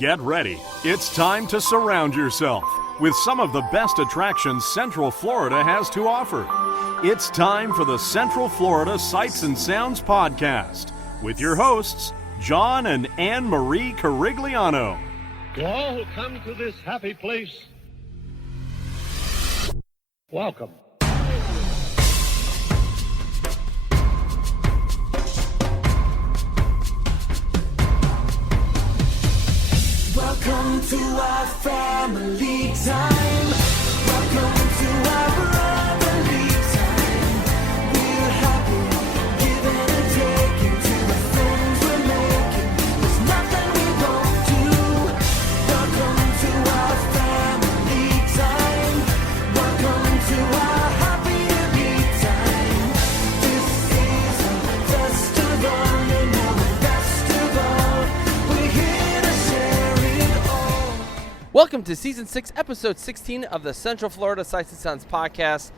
Get ready. It's time to surround yourself with some of the best attractions Central Florida has to offer. It's time for the Central Florida Sights and Sounds Podcast with your hosts, John and Anne Marie Carigliano. To all who come to this happy place, welcome. Welcome to our family time. Welcome to our brotherly time. We're happy, giving and taking to the friends we're making. There's nothing we won't do. Welcome to our family time. Welcome to our happy time. This is a festival, and now the best of all, we're here to share it all. Welcome to Season 6, Episode 16 of the Central Florida Sights and Sounds Podcast,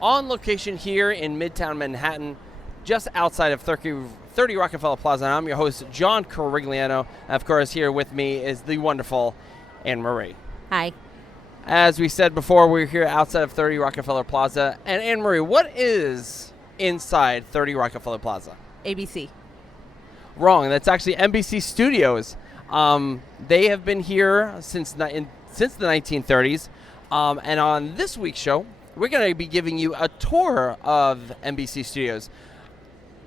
on location here in Midtown Manhattan, just outside of 30 Rockefeller Plaza. And I'm your host, John Carigliano. And of course, here with me is the wonderful Anne Marie. Hi. As we said before, we're here outside of 30 Rockefeller Plaza. And Anne Marie, what is inside 30 Rockefeller Plaza? ABC. Wrong. That's actually NBC Studios. They have been here since the 1930s. And on this week's show, we're going to be giving you a tour of NBC Studios.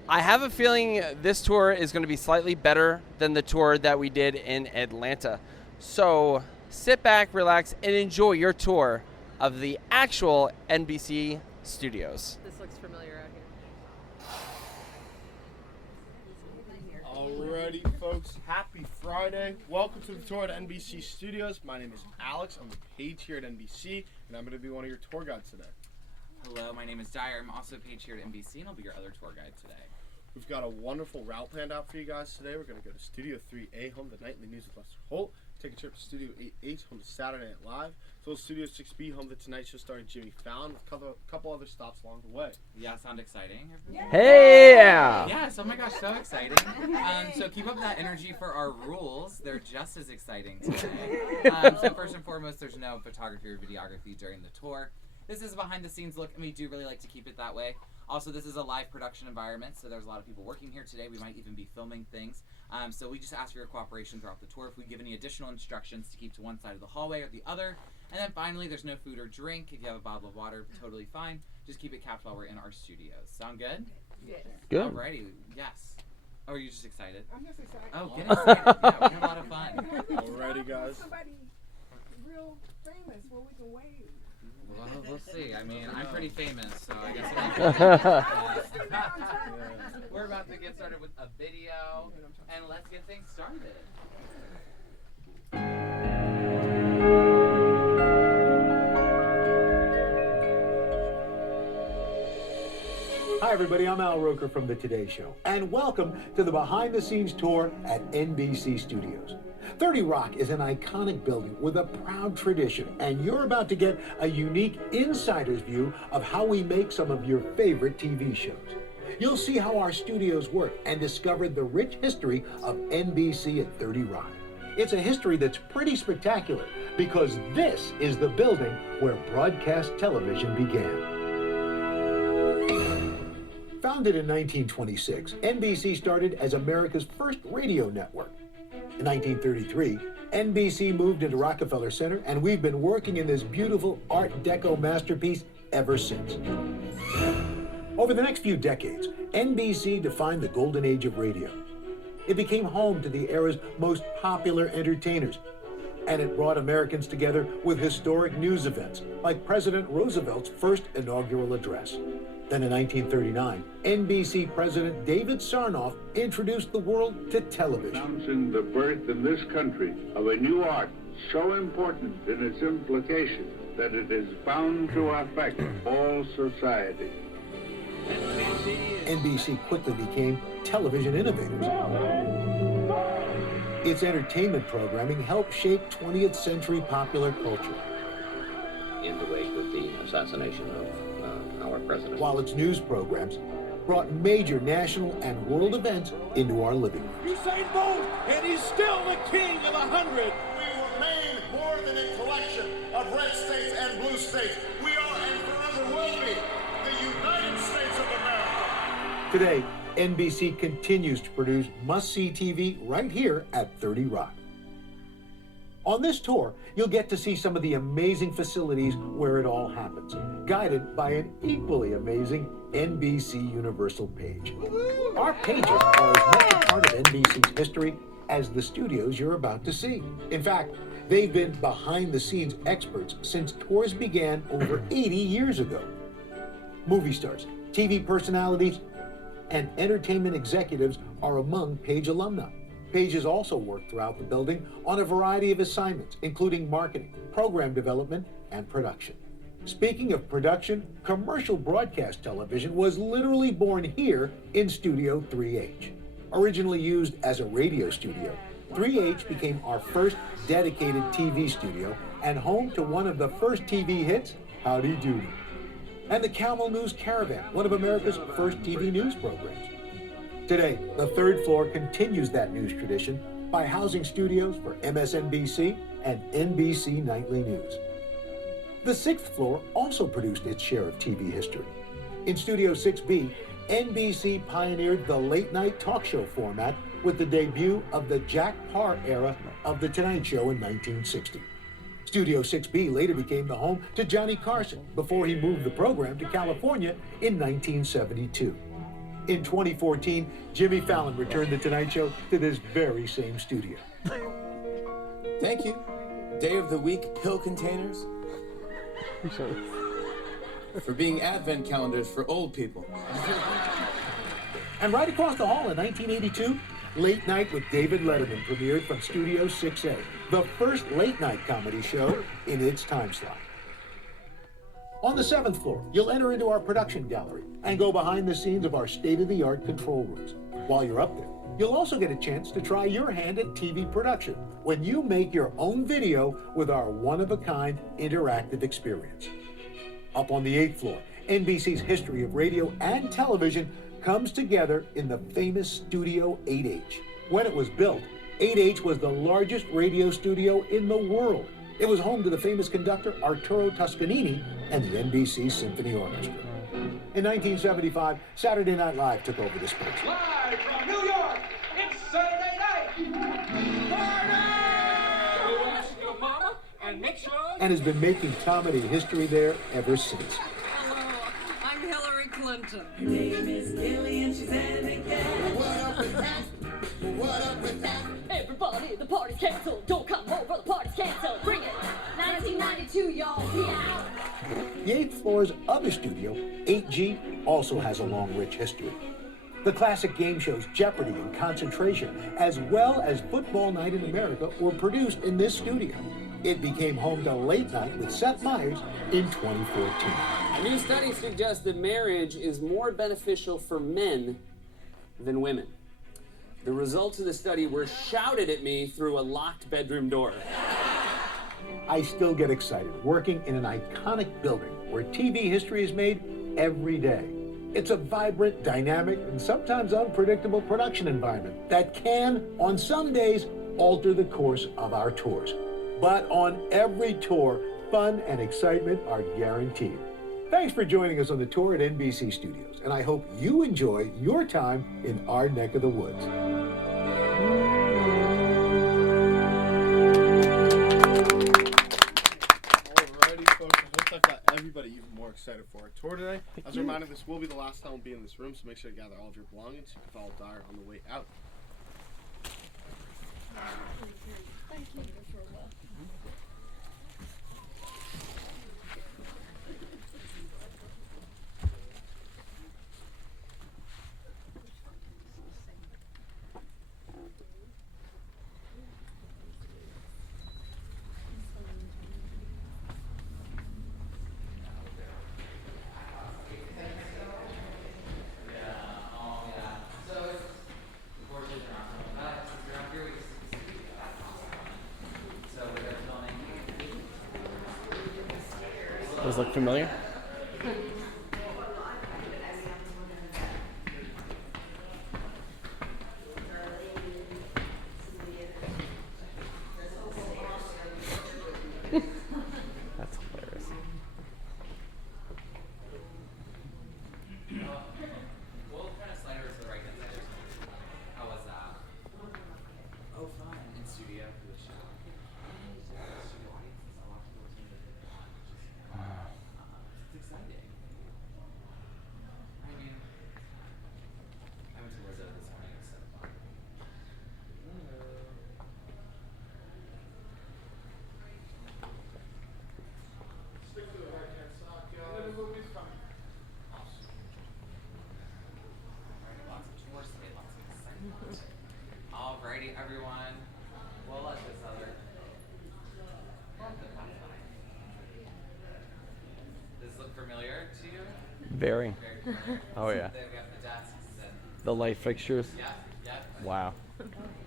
I have a feeling this tour is going to be slightly better than the tour that we did in Atlanta. So sit back, relax, and enjoy your tour of the actual NBC Studios. This looks familiar out here. Alrighty, folks. Happy Friday. Welcome to the tour at NBC Studios. My name is Alex. I'm the page here at NBC, and I'm going to be one of your tour guides today. Hello, my name is Dyer. I'm also a page here at NBC, and I'll be your other tour guide today. We've got a wonderful route planned out for you guys today. We're going to go to Studio 3A, home to Nightly News with Lester Holt. Take a trip to Studio 8H, home to Saturday Night Live. So Studio 6B, home to Tonight Show starring Jimmy Fallon, with a couple other stops along the way. Yeah, sound exciting? Hey! Yeah. Yes, oh my gosh, so exciting. So keep up that energy for our rules. They're just as exciting today. So first and foremost, there's no photography or videography during the tour. This is a behind-the-scenes look, and we do really like to keep it that way. Also, this is a live production environment, so there's a lot of people working here today. We might even be filming things. So we just ask for your cooperation throughout the tour. If we give any additional instructions to keep to one side of the hallway or the other. And then finally, there's no food or drink. If you have a bottle of water, totally fine. Just keep it capped while we're in our studios. Sound good? Yes. Good. Alrighty, yes. Oh, are you just excited? I'm just excited. Oh, get excited. Yeah, we're having a lot of fun. Alrighty, guys. Somebody real famous where we can wave. Well, we'll see. I mean, I'm pretty famous, so I guess we're about to get started with a video, and let's get things started. Hi everybody, I'm Al Roker from The Today Show, and welcome to the behind-the-scenes tour at NBC Studios. 30 Rock is an iconic building with a proud tradition, and you're about to get a unique insider's view of how we make some of your favorite TV shows. You'll see how our studios work and discover the rich history of NBC at 30 Rock. It's a history that's pretty spectacular because this is the building where broadcast television began. Founded in 1926, NBC started as America's first radio network. In 1933, NBC moved into Rockefeller Center, and we've been working in this beautiful Art Deco masterpiece ever since. Over the next few decades, NBC defined the golden age of radio. It became home to the era's most popular entertainers, and it brought Americans together with historic news events, like President Roosevelt's first inaugural address. Then in 1939, NBC President David Sarnoff introduced the world to television. Announcing the birth in this country of a new art so important in its implication that it is bound to affect all society. NBC quickly became television innovators. Its entertainment programming helped shape 20th century popular culture. In the wake of the assassination of our president. While its news programs brought major national and world events into our living rooms. Usain Bolt, and he's still the king of the 100. We remain more than a collection of red states and blue states. We are and forever will be the United States of America. Today, NBC continues to produce must-see TV right here at 30 Rock. On this tour, you'll get to see some of the amazing facilities where it all happens, guided by an equally amazing NBC Universal page. Our pages are as much a part of NBC's history as the studios you're about to see. In fact, they've been behind-the-scenes experts since tours began over 80 years ago. Movie stars, TV personalities, and entertainment executives are among Page alumni. Page has also worked throughout the building on a variety of assignments, including marketing, program development, and production. Speaking of production, commercial broadcast television was literally born here in Studio 3H. Originally used as a radio studio, 3H became our first dedicated TV studio and home to one of the first TV hits, Howdy Doody, and the Camel News Caravan, one of America's first TV news programs. Today, the third floor continues that news tradition by housing studios for MSNBC and NBC Nightly News. The sixth floor also produced its share of TV history. In Studio 6B, NBC pioneered the late-night talk show format with the debut of the Jack Paar era of The Tonight Show in 1960. Studio 6B later became the home to Johnny Carson before he moved the program to California in 1972. In 2014, Jimmy Fallon returned The Tonight Show to this very same studio. Thank you. Day of the week pill containers. For being advent calendars for old people. And right across the hall in 1982, Late Night with David Letterman premiered from Studio 6A, the first late-night comedy show in its time slot. On the seventh floor, you'll enter into our production gallery and go behind the scenes of our state-of-the-art control rooms. While you're up there, you'll also get a chance to try your hand at TV production when you make your own video with our one-of-a-kind interactive experience. Up on the eighth floor, NBC's history of radio and television comes together in the famous Studio 8H. When it was built, 8H was the largest radio studio in the world. It was home to the famous conductor Arturo Toscanini and the NBC Symphony Orchestra. In 1975, Saturday Night Live took over this place. Live from New York, it's Saturday night. Party! Go ask your mama and make sure. And has been making comedy history there ever since. Hello, I'm Hillary Clinton. Her name is Lily and she's Annie McDowell. What up with that? What up with that? Everybody, the party's canceled. Don't come over, the party's canceled. Bring it. 1992, y'all. Yeah. The eighth floor's other studio, 8G, also has a long, rich history. The classic game shows Jeopardy! And Concentration, as well as Football Night in America, were produced in this studio. It became home to Late Night with Seth Meyers in 2014. A new study suggests that marriage is more beneficial for men than women. The results of the study were shouted at me through a locked bedroom door. I still get excited working in an iconic building where TV history is made every day. It's a vibrant, dynamic, and sometimes unpredictable production environment that can, on some days, alter the course of our tours. But on every tour, fun and excitement are guaranteed. Thanks for joining us on the tour at NBC Studios, and I hope you enjoy your time in our neck of the woods. Alrighty, folks, I hope that got everybody even more excited for our tour today. As a reminder, this will be the last time we'll be in this room, so make sure to gather all of your belongings. You can follow Dyer on the way out. Thank you for a while. Does it look familiar? That's hilarious. We'll kind of slide over to the right hand side. How was that? Oh, fun. In studio for the show. Studio audience is a lot of people tuned in on, it's exciting. I mean, I went to Rizzo this morning. It was so fun. Stick to the right hand side, guys. The movie's coming. Lots of tours today, lots of excitement. Alrighty, everyone. We'll let this other. Does this look familiar to you? Very. Very familiar. Oh, yeah. They've got the desks and. The light fixtures. Yep. Wow.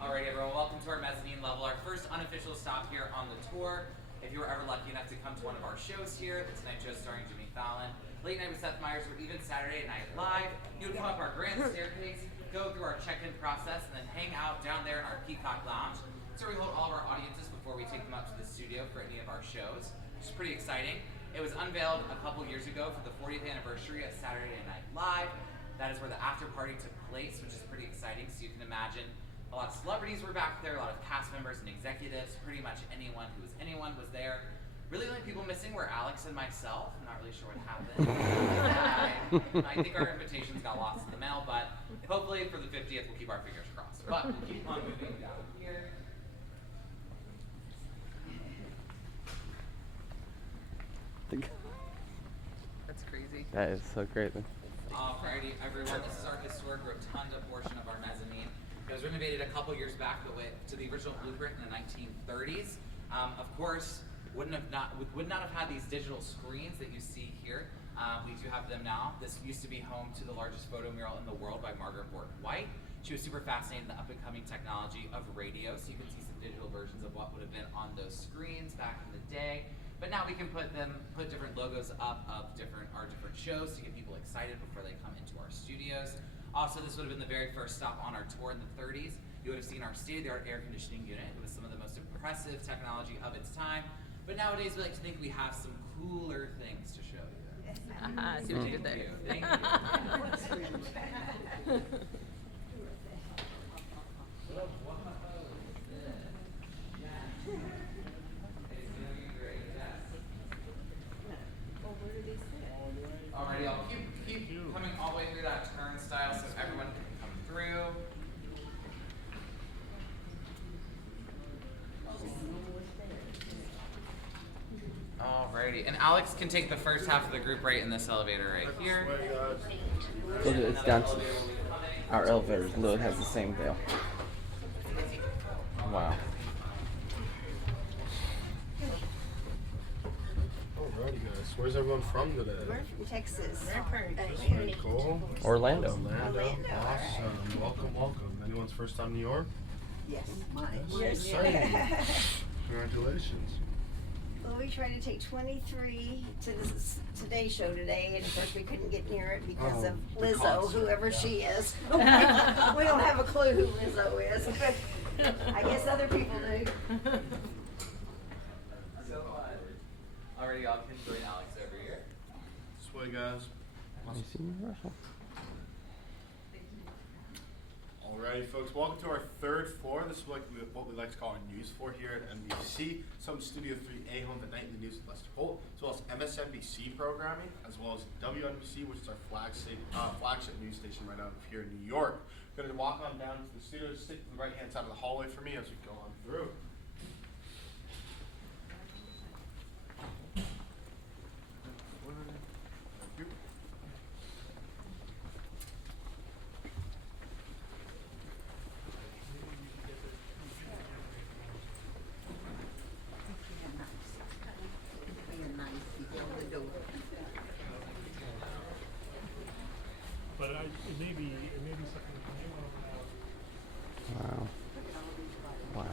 Alrighty, everyone. Welcome to our mezzanine level, our first unofficial stop here on the tour. If you were ever lucky enough to come to one of our shows here, the Tonight Show starring Jimmy Fallon, Late Night with Seth Meyers, or even Saturday Night Live, you would come up our grand staircase, go through our check-in process, and then hang out down there in our Peacock Lounge. So we hold all of our audiences before we take them up to the studio for any of our shows, which is pretty exciting. It was unveiled a couple years ago for the 40th anniversary of Saturday Night Live. That is where the after party took place, which is pretty exciting. So you can imagine a lot of celebrities were back there, a lot of cast members and executives, pretty much anyone who was anyone was there. Really, the only people missing were Alex and myself. I'm not really sure what happened. I think our invitations got lost in the mail, but hopefully for the 50th, we'll keep our fingers crossed. But we'll keep on moving down here. That's crazy. That is so great. Alrighty, everyone, this is our historic rotunda portion of our mezzanine. It was renovated a couple years back to the original blueprint in the 1930s. Of course, would not have had these digital screens that you see here. We do have them now. This used to be home to the largest photo mural in the world by Margaret Borton White. She was super fascinated in the up-and-coming technology of radio, so you can see some digital versions of what would have been on those screens back in the day. But now we can put different logos up of our different shows to get people excited before they come into our studios. Also, this would have been the very first stop on our tour in the 30s. You would have seen our state-of-the-art air conditioning unit. It was some of the most impressive technology of its time. But nowadays, we like to think we have some cooler things to show you. See what you did there. Thank you. Alrighty, I'll keep coming all the way through that turnstile so everyone can come through. Alrighty, and Alex can take the first half of the group right in this elevator right here. Look, it's down to our elevators. Look, it has the same veil. Wow. Alrighty, guys. Where's everyone from today? We're from Texas. Very cool. Orlando. Awesome. Welcome. Anyone's first time in New York? Yes, mine. Exciting. Congratulations. Well, we tried to take 23 to the Today Show today, and of course we couldn't get near it because of Lizzo, whoever she is. We don't have a clue who Lizzo is. I guess other people do. So already y'all can join Alex over here. This way, guys. Alrighty, folks. Welcome to our third floor. This is what we like to call our news floor here at NBC. Some Studio 3A home, the nightly news with Lester Holt, as well as MSNBC programming, as well as WNBC, which is our flagship news station right out of here in New York. We're going to walk on down to the studio, stick to the right-hand side of the hallway for me as we go on through. But it may be something. Wow. Wow.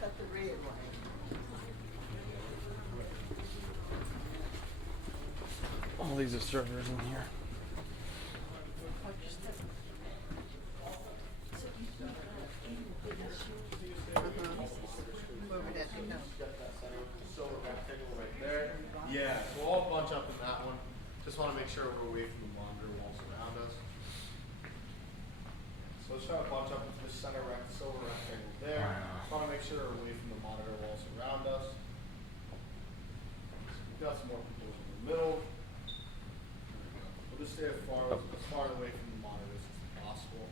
Cut the red one. All these are servers in here. So let's try to bunch up into the center silver rectangle there. Just want to make sure we're away from the monitor walls around us. We've got some more people in the middle. We'll just stay as far away from the monitors as possible.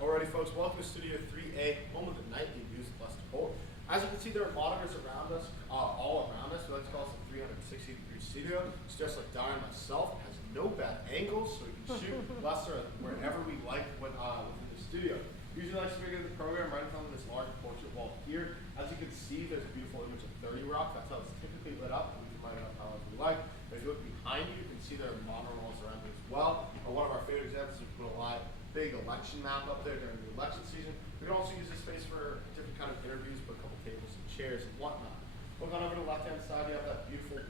Alrighty, folks, welcome to Studio 3A, home of the nightly news with Lester Holt. As you can see, there are monitors around us, all around us. We like to call this a 360-degree studio. It's just like Darren and myself. It has no bad angles, so we can shoot Lester wherever we like within the studio. Usually like to begin the program right in front of this large portrait wall here. As you can see, there's a beautiful image of 30 Rock. That's how it's typically lit up. We can light it up however we like. If you look behind you, you can see there are monitor walls around it as well. One of our favorite examples is we put a big election map up there during the election season. We can also use this space for different kind of interviews, put a couple tables and chairs and whatnot. Look on over to the left-hand side, you have that beautiful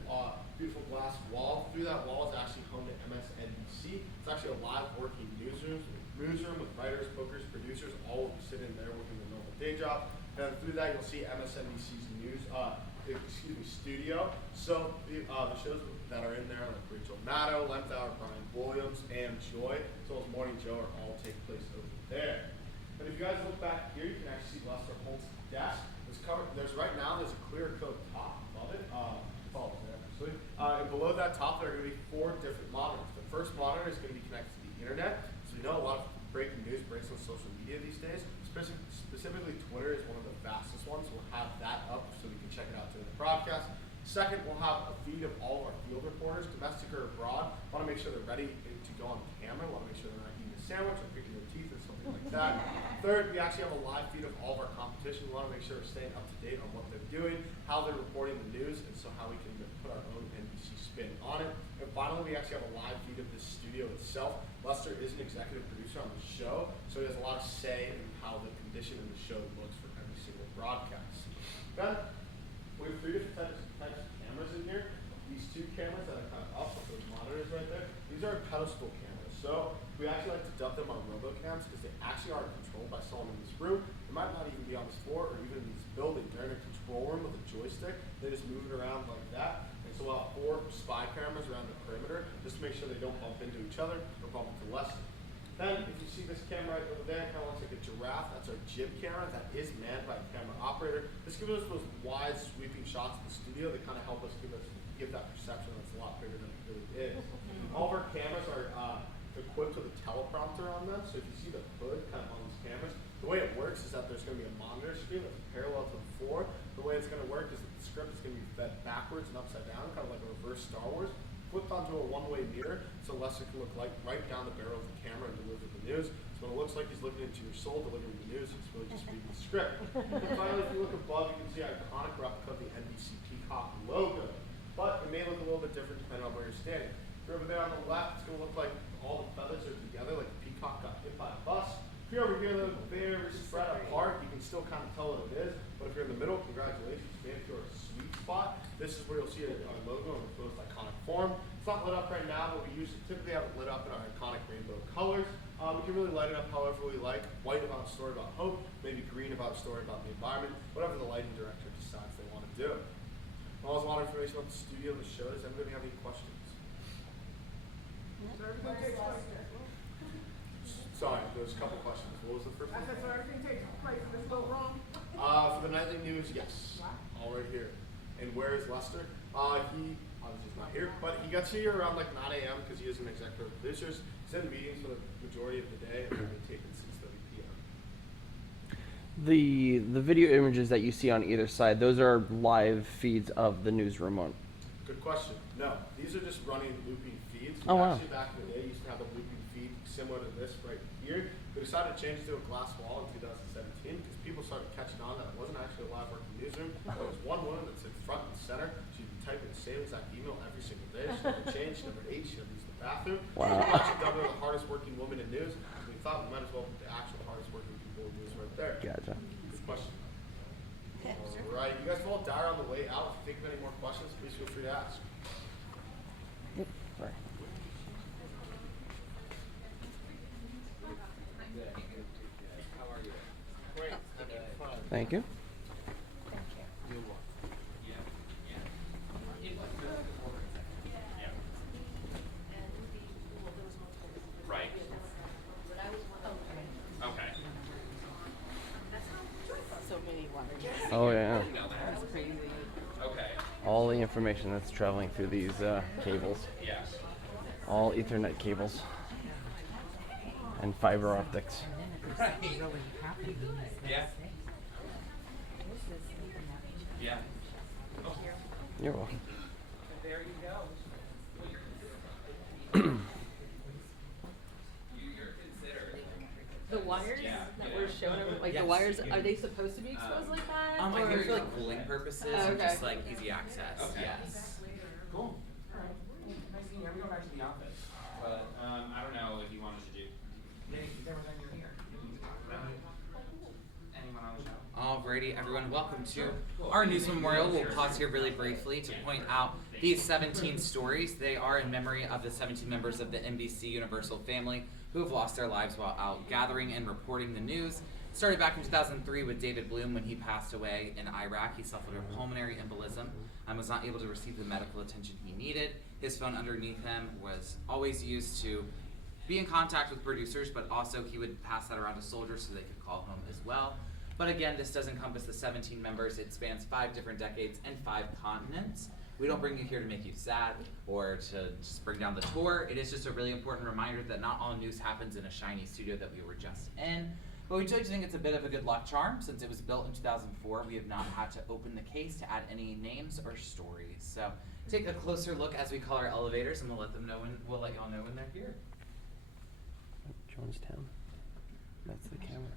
glass wall. Through that wall is actually home to NBC. It's actually a live working newsroom with writers, bookers, producers, all will be sitting there working their normal day job. And through that, you'll see MSNBC's studio. So the shows that are in there, like Rachel Maddow, Lenthour, Brian Williams, and Joy, as well as Morning Joe, are all take place over there. And if you guys look back here, you can actually see Lester Holt's desk. There's right now, there's a clear coat top above it. And below that top, there are going to be 4 different monitors. The first monitor is going to be connected to the internet. So we know a lot of breaking news breaks on social media these days. Specifically, Twitter is one of the fastest ones. We'll have that up so we can check it out during the broadcast. Second, we'll have a feed of all of our field reporters, domestic or abroad. Want to make sure they're ready to go on camera. Want to make sure they're not eating a sandwich or picking their teeth or something like that. Third, we actually have a live feed of all of our competition. We want to make sure we're staying up to date on what they're doing, how they're reporting the news, and so how we can put our own NBC spin on it. And finally, we actually have a live feed of the studio itself. Lester is an executive producer on the show, so he has a lot of say in how the condition in the show looks for every single broadcast. Then, we have 3 different types of cameras in here. These 2 cameras that are kind of up with those monitors right there, these are pedestal cameras. So we actually like to dub them our RoboCams because they actually are controlled by someone in this room. They might not even be on this floor or even in this building. They're in a control room with a joystick. They just move it around like that. And so we'll have 4 spy cameras around the perimeter just to make sure they don't bump into each other or bump into Lester. Then, if you see this camera right over there, it kind of looks like a giraffe. That's our jib camera. That is manned by a camera operator. This gives us those wide, sweeping shots of the studio that kind of help us give that perception that's a lot bigger than it really is. All of our cameras are equipped with a teleprompter on them. So if you see the hood kind of on these cameras, the way it works is that there's going to be a monitor screen that's parallel to the floor. The way it's going to work is that the script is going to be fed backwards and upside down, kind of like a reverse Star Wars. Flipped onto a one-way mirror, so Lester can look right down the barrel of the camera and deliver the news. So when it looks like he's looking into your soul, delivering the news, it's really just reading the script. And finally, if you look above, you can see an iconic replica of the NBC Peacock logo. But it may look a little bit different depending on where you're standing. If you're over there on the left, it's going to look like all the feathers are together, like the peacock got hit by a bus. If you're over here, they're very spread apart. You can still kind of tell what it is. But if you're in the middle, congratulations, you made it to our sweet spot. This is where you'll see our logo in its most iconic form. It's not lit up right now, but we typically have it lit up in our iconic rainbow colors. We can really light it up however we like. White about a story about hope, maybe green about a story about the environment, whatever the lighting director decides they want to do. Well, there's a lot of information about the studio and the show. Does anybody have any questions? Sorry, there's a couple questions. What was the first one? I said, so everything takes place in this little room? For the nightly news, yes. All right here. And where is Lester? He obviously is not here, but he gets here around like 9 a.m. because he is an executive producer. He's in meetings for the majority of the day, and we'll take it 6:30 p.m. The video images that you see on either side, those are live feeds of the newsroom on. Good question. No, these are just running looping feeds. Oh, wow. Actually, back in the day, used to have a looping feed similar to this right here. We decided to change it to a glass wall in 2017 because people started catching on that it wasn't actually a live working newsroom. There was one woman that sits front and center. She'd be typing the same exact email every single day. She never changed. She never ate. She never used the bathroom. Wow. We actually dubbed her the hardest working woman in news. So we thought we might as well put the actual hardest working people in news right there. Gotcha. Good question. All right, you guys have all died on the way out. If you think of any more questions, please feel free to ask. Sorry. Thank you. Right. Oh yeah. That's crazy. Okay. All the information that's traveling through these cables. Yeah. All Ethernet cables. And fiber optics. Right. Yeah. Yeah. You're welcome. There you go. The wires that were shown, like the wires, are they supposed to be exposed like that? I or- hear for like cooling purposes, Oh, and okay. just like easy access. Yes. Cool. Alright. Nice seeing you. We go back to the office. But I don't know if you wanted to do. Everything you're here. Anyone on the show? Alrighty, everyone. Welcome to our news memorial. We'll pause here really briefly to point out these 17 stories. They are in memory of the 17 members of the NBC Universal family who have lost their lives while out gathering and reporting the news. Started back in 2003 with David Bloom when he passed away in Iraq. He suffered a pulmonary embolism and was not able to receive the medical attention he needed. His phone underneath him was always used to be in contact with producers, but also he would pass that around to soldiers so they could call home as well. But again, this does encompass the 17 members. It spans 5 different decades and 5 continents. We don't bring you here to make you sad or to just bring down the tour. It is just a really important reminder that not all news happens in a shiny studio that we were just in. But we do think it's a bit of a good luck charm. Since it was built in 2004, we have not had to open the case to add any names or stories. So take a closer look as we call our elevators, and we'll let y'all know when they're here. Jonestown. That's the camera.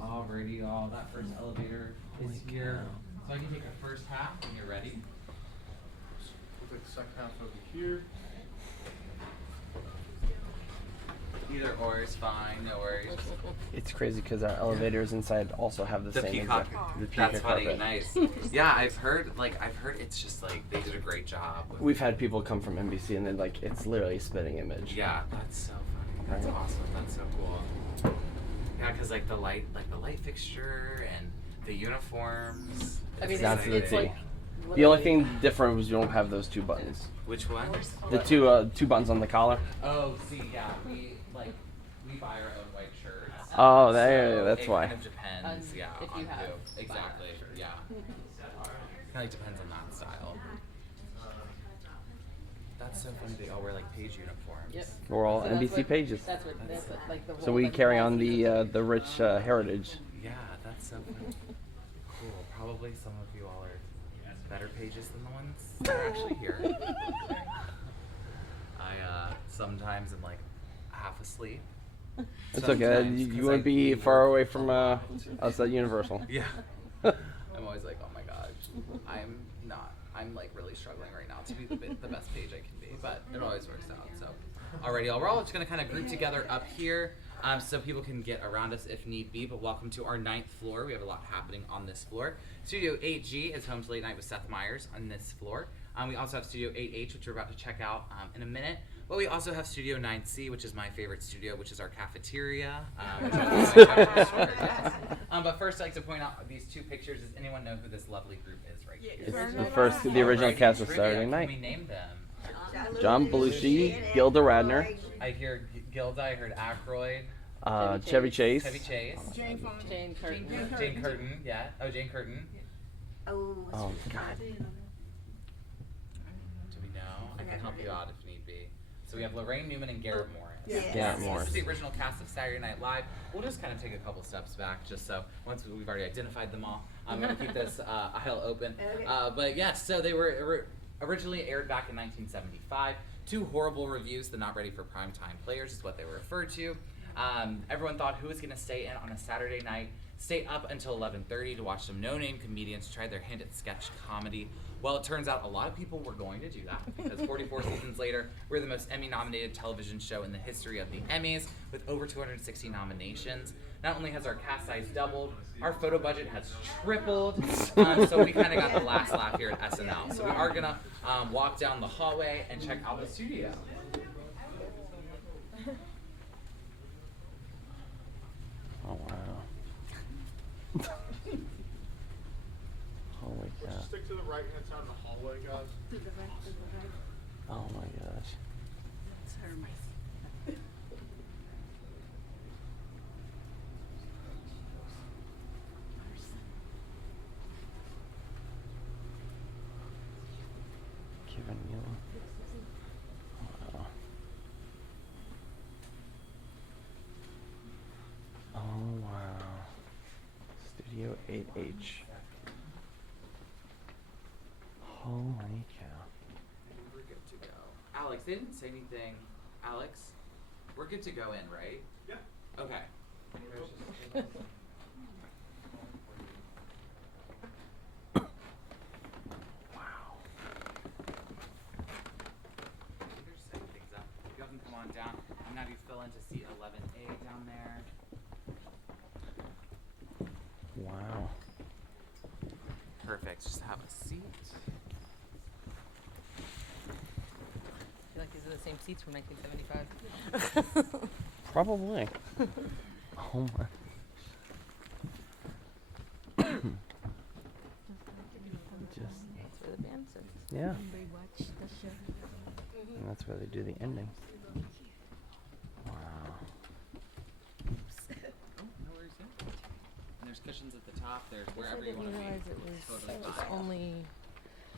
Alrighty, y'all. That first elevator is here. So I can take the first half when you're ready. We'll take the second half over here. Either or is fine, no worries. It's crazy because our elevators inside also have the same peacock. exact. The That's peacock funny. carpet. Nice. Yeah, I've heard it's just like they did a great job. With We've had people come from NBC and then like it's literally a spitting image. Yeah, that's so funny. That's Right. awesome. That's so cool. Yeah, because like the light fixture and the uniforms. I mean, That's it's the like The only thing different was you don't have those 2 buttons. Which one? The two buttons on the collar. Oh, see, yeah, we buy our own white shirts. Oh, So that's it why. kind of depends, yeah, if on you have who. Exactly, yeah. Kind of depends on that style. That's so funny. They all wear like page uniforms. Yep. We're all So that's NBC what- pages. That's like the So role we that carry falls on into. the rich heritage. Yeah, that's so funny. Cool. Probably some of you all are better pages than the ones that are actually here. I sometimes am like half asleep. It's okay. Sometimes, You 'cause wouldn't I be work far away a from lot. us at Universal. Yeah. I'm always like, oh my gosh, I'm like really struggling right now to be the best page I can be, but it always works out. So, alrighty, y'all, we're all just gonna kind of group together up here, so people can get around us if need be. But welcome to our 9th floor. We have a lot happening on this floor. Studio 8G is home to Late Night with Seth Meyers on this floor. We also have Studio 8H, which we're about to check out in a minute. But we also have Studio 9C, which is my favorite studio, which is our cafeteria. Which yes. But first, I'd like to point out these 2 pictures. Does anyone know who this lovely group is right here? It's the original cast of Saturday Night. Can we name them? John Belushi, Gilda Radner, I hear Gilda, I heard Aykroyd. Chevy Chase. Chevy Chase. Jane Curtin. Jane Curtin, yeah. Oh, Jane Curtin. Oh, God. Do we know? I can help you out if need be. So we have Lorraine Newman and Garrett Morris. Garrett Morris. This is the original cast of Saturday Night Live. We'll just kind of take a couple steps back, just so once we've already identified them all, I'm going to keep this aisle open. Okay. But yes, so they were originally aired back in 1975. 2 horrible reviews. The not ready for primetime players is what they were referred to. Everyone thought who was going to stay in on a Saturday night, stay up until 11:30 to watch some no-name comedians try their hand at sketch comedy. Well, it turns out a lot of people were going to do that because 44 seasons later, we're the most Emmy-nominated television show in the history of the Emmys with over 260 nominations. Not only has our cast size doubled, our photo budget has tripled, so we kind of got the last laugh here at SNL. So we are going to walk down the hallway and check out the studio. Oh wow. Holy cow. Let's stick to the right-hand side of the hallway, guys. Oh my gosh. Even you. Wow. Oh wow. Studio 8H. Holy cow. We're good to go. Alex, they didn't say anything. Alex, we're good to go in, right? Yeah. Okay. Wow. They're setting things up. You have them come on down. And now you fill into seat 11A down there. Wow. Perfect. Just have a seat. I feel like these are the same seats from 1975. Probably. Oh my. Just. That's where the band sits. Yeah. We watch the show. And that's where they do the ending. Wow. No worries. And there's cushions at the top. There's wherever you want to be. Realize it was Totally just fine. only.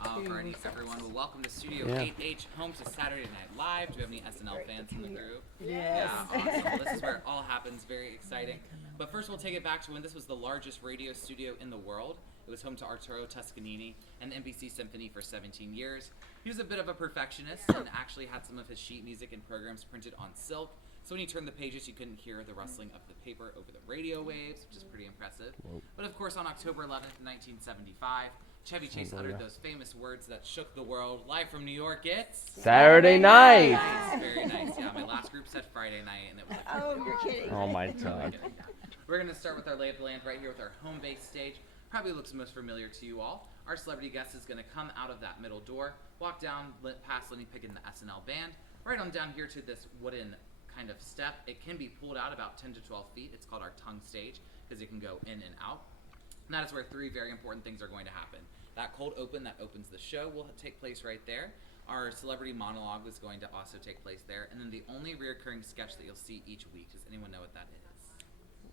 Alrighty, everyone. Well, welcome to Studio Yeah. 8H, home to Saturday Night Live. Do we have any SNL fans in the group? Yes. Yeah, awesome. Well, this is where it all happens. Very exciting. But first, we'll take it back to when this was the largest radio studio in the world. It was home to Arturo Toscanini and the NBC Symphony for 17 years. He was a bit of a perfectionist and actually had some of his sheet music and programs printed on silk. So when you turned the pages, you couldn't hear the rustling of the paper over the radio waves, which is pretty impressive. Whoa. But of course, on October 11th, 1975, Chevy Chase uttered those famous words that shook the world. Live from New York, it's Saturday night. Nice, very nice. Yeah, my last group said Friday night, and it was like, Oh, you're kidding. Oh my god. We're going to start with our lay of the land right here with our home base stage. Probably looks most familiar to you all. Our celebrity guest is going to come out of that middle door, walk down past Lenny Pickett and the SNL band, right on down here to this wooden kind of step. It can be pulled out about 10 to 12 feet. It's called our tongue stage because it can go in and out. And that is where three very important things are going to happen. That cold open that opens the show will take place right there. Our celebrity monologue is going to also take place there. And then the only reoccurring sketch that you'll see each week. Does anyone know what that is?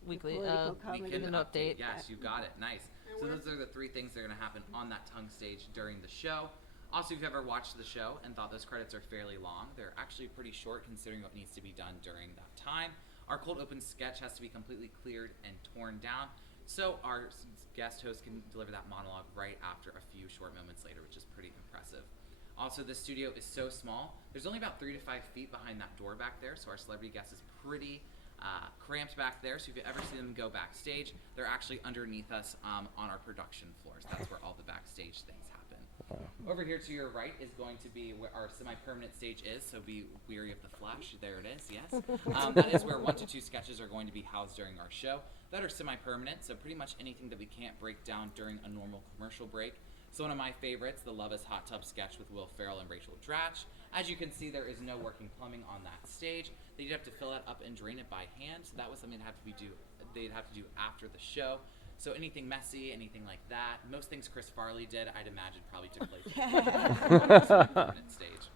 Weekly Political comedy. Weekend update. Yes, you got it. Nice. So those are the three things that are going to happen on that tongue stage during the show. Also, if you've ever watched the show and thought those credits are fairly long, they're actually pretty short considering what needs to be done during that time. Our cold open sketch has to be completely cleared and torn down, so our guest host can deliver that monologue right after a few short moments later, which is pretty impressive. Also, this studio is so small, there's only about 3 to 5 feet behind that door back there, so our celebrity guest is pretty cramped back there. So if you ever see them go backstage, they're actually underneath us on our production floors. That's where all the backstage things happen. Over here to your right is going to be where our semi-permanent stage is, so be weary of the flash. There it is, yes. That is where 1 to 2 sketches are going to be housed during our show that are semi-permanent, so pretty much anything that we can't break down during a normal commercial break. So one of my favorites, the Love is Hot Tub sketch with Will Ferrell and Rachel Dratch. As you can see, there is no working plumbing on that stage. They'd have to fill that up and drain it by hand, so that was something they'd have to do after the show. So anything messy, anything like that, most things Chris Farley did, I'd imagine probably took place on the permanent stage.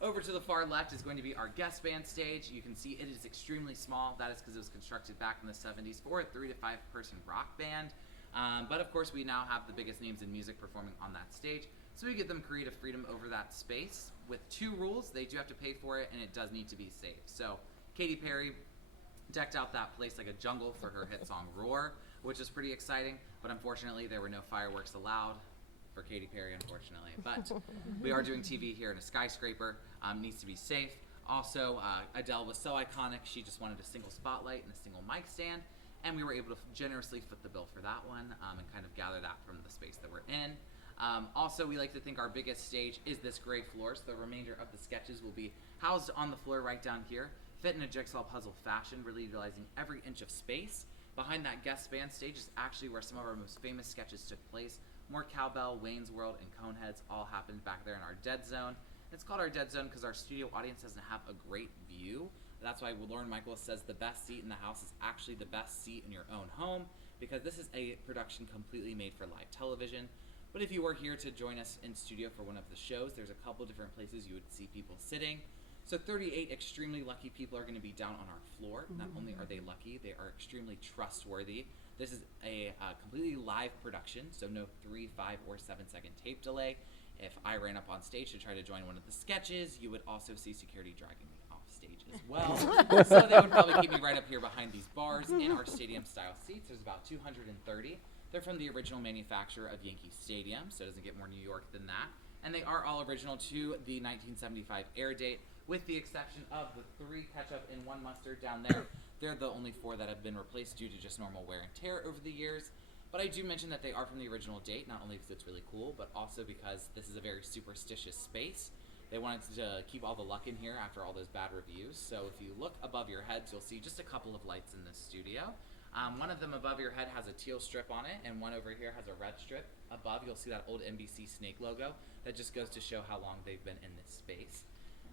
Over to the far left is going to be our guest band stage. You can see it is extremely small. That is because it was constructed back in the 70s for a 3 to 5 person rock band. But of course, we now have the biggest names in music performing on that stage, so we give them creative freedom over that space with 2 rules. They do have to pay for it, and it does need to be safe. So Katy Perry decked out that place like a jungle for her hit song Roar, which is pretty exciting, but unfortunately there were no fireworks allowed for Katy Perry, unfortunately. But we are doing TV here in a skyscraper, needs to be safe. Also, Adele was so iconic, she just wanted a single spotlight and a single mic stand, and we were able to generously foot the bill for that one and kind of gather that from the space that we're in. Also, we like to think our biggest stage is this gray floor, so the remainder of the sketches will be housed on the floor right down here, fit in a jigsaw puzzle fashion, really utilizing every inch of space. Behind that guest band stage is actually where some of our most famous sketches took place. More Cowbell, Wayne's World, and Coneheads all happened back there in our dead zone. It's called our dead zone because our studio audience doesn't have a great view. That's why Lauren Michaels says the best seat in the house is actually the best seat in your own home, because this is a production completely made for live television. But if you were here to join us in studio for one of the shows, there's a couple different places you would see people sitting. So 38 extremely lucky people are going to be down on our floor. Not only are they lucky, they are extremely trustworthy. This is a completely live production, so no 3, 5, or 7 second tape delay. if I ran up on stage to try to join one of the sketches, you would also see security dragging me off stage as well. So they would probably keep me right up here behind these bars in our stadium-style seats. There's about 230. They're from the original manufacturer of Yankee Stadium, so it doesn't get more New York than that. And they are all original to the 1975 air date, with the exception of the 3 ketchup and 1 mustard down there. They're the only 4 that have been replaced due to just normal wear and tear over the years. But I do mention that they are from the original date, not only because it's really cool, but also because this is a very superstitious space. They wanted to keep all the luck in here after all those bad reviews. So if you look above your heads, you'll see just a couple of lights in this studio. One of them above your head has a teal strip on it, and one over here has a red strip. Above, you'll see that old NBC snake logo. That just goes to show how long they've been in this space.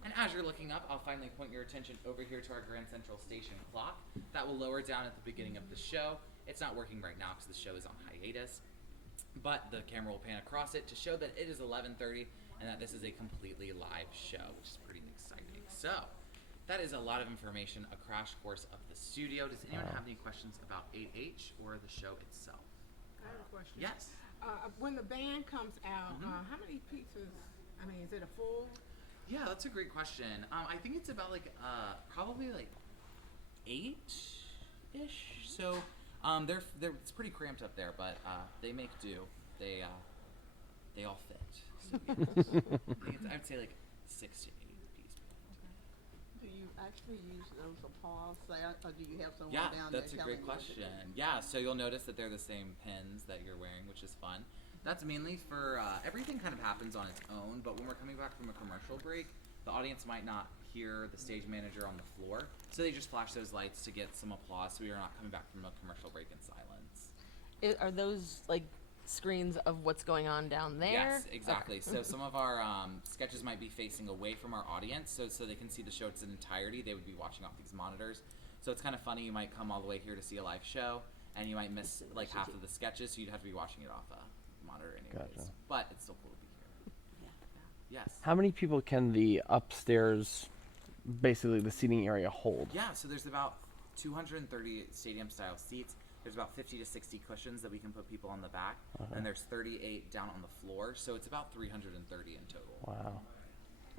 And as you're looking up, I'll finally point your attention over here to our Grand Central Station clock. That will lower down at the beginning of the show. It's not working right now because the show is on hiatus, but the camera will pan across it to show that it is 11:30 and that this is a completely live show, which is pretty exciting. So that is a lot of information, a crash course of the studio. Does anyone have any questions about 8H or the show itself? I have a question. Yes. When the band comes out, how many pieces? I mean, is it a full? Yeah, that's a great question. I think it's about like probably like 8-ish. So they're it's pretty cramped up there, but they make do. They all fit. So, yes. I'd say like 6 to 8 piece. Do you actually use those applause sounds, or do you have someone Yeah, down there that's a telling great you question. what to do? Yeah, so you'll notice that they're the same pins that you're wearing, which is fun. That's mainly for everything kind of happens on its own, but when we're coming back from a commercial break, the audience might not hear the stage manager on the floor, so they just flash those lights to get some applause so we are not coming back from a commercial break in silence. Are those like screens of what's going on down there? Yes, exactly. Okay. So some of our sketches might be facing away from our audience, so they can see the show in its entirety. They would be watching off these monitors. So it's kind of funny. You might come all the way here to see a live show, and you might miss like half of the sketches, so you'd have to be watching it off a monitor anyways. Gotcha. But it's still cool to be here. Yes. How many people can the upstairs, basically the seating area, hold? Yeah, so there's about 230 stadium-style seats. There's about 50 to 60 cushions that we can put people on the back, and there's 38 down on the floor, so it's about 330 in total. Wow.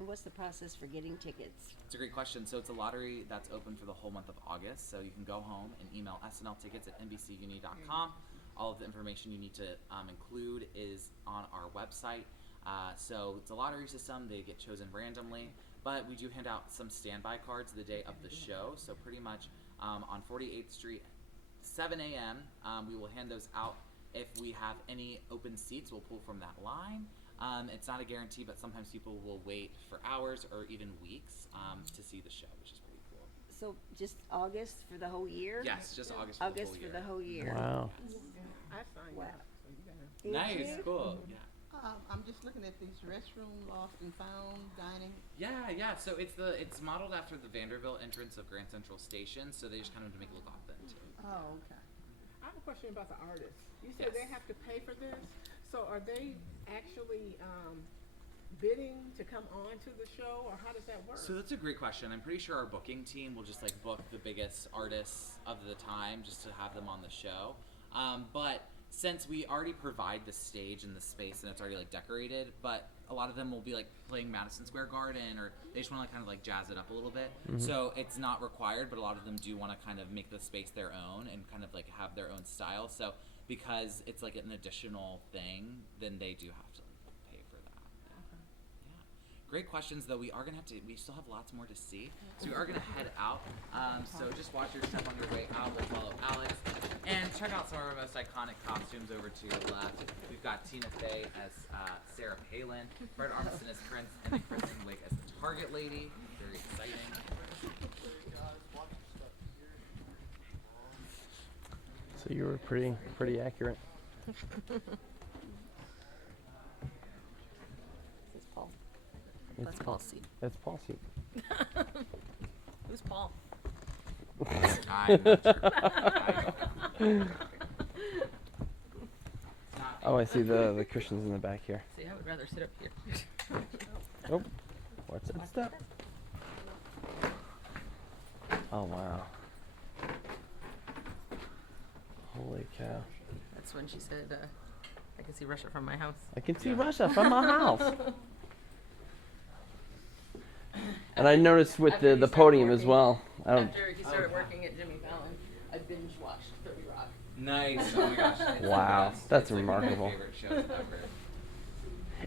And what's the process for getting tickets? It's a great question. So it's a lottery that's open for the whole month of August, so you can go home and email snltickets@nbcuni.com. All of the information you need to include is on our website. So it's a lottery system. They get chosen randomly, but we do hand out some standby cards the day of the show, so pretty much on 48th Street, 7 a.m. We will hand those out. If we have any open seats, we'll pull from that line. It's not a guarantee, but sometimes people will wait for hours or even weeks to see the show, which is pretty cool. So just August for the whole year? Yes, just August for the whole year. August for the whole year. Wow. I signed up. So you gotta. Nice, cool. Yeah. I'm just looking at these restroom, lost and found, dining. Yeah. So it's modeled after the Vanderbilt entrance of Grand Central Station, so they just kind of make it look authentic. Oh, okay. I have a question about the artists. You said they have to pay for this, so are they actually bidding to come on to the show, or how does that work? So that's a great question. I'm pretty sure our booking team will just like book the biggest artists of the time just to have them on the show. But since we already provide the stage and the space and it's already like decorated, but a lot of them will be like playing Madison Square Garden, or they just want to kind of like jazz it up a little bit. So it's not required, but a lot of them do want to kind of make the space their own and kind of like have their own style. So because it's like an additional thing, then they do have to like pay for that. Yeah. Great questions, though. We still have lots more to see. So we are gonna head out. So just watch your step on your way out. We'll follow Alex. And check out some of our most iconic costumes over to your left. We've got Tina Fey as Sarah Palin, Fred Armisen as Prince, and then Kristen Wiig as the Target Lady. Very exciting. So you were pretty accurate. This is Paul. It's That's Paul's seat. That's Paul's seat. Who's Paul? I'm not sure. Oh, I see the cushions in the back here. See, I would rather sit up here. Oh, what's that step? Oh, wow. Holy cow. That's when she said, I can see Russia from my house. I can see Russia from my house. And I noticed with After the he started podium as working- well. After he started working at Jimmy Fallon, I binge watched 30 Rock. Nice. Oh my gosh. It's the Wow, best. that's It's like one of my remarkable. favorite shows ever.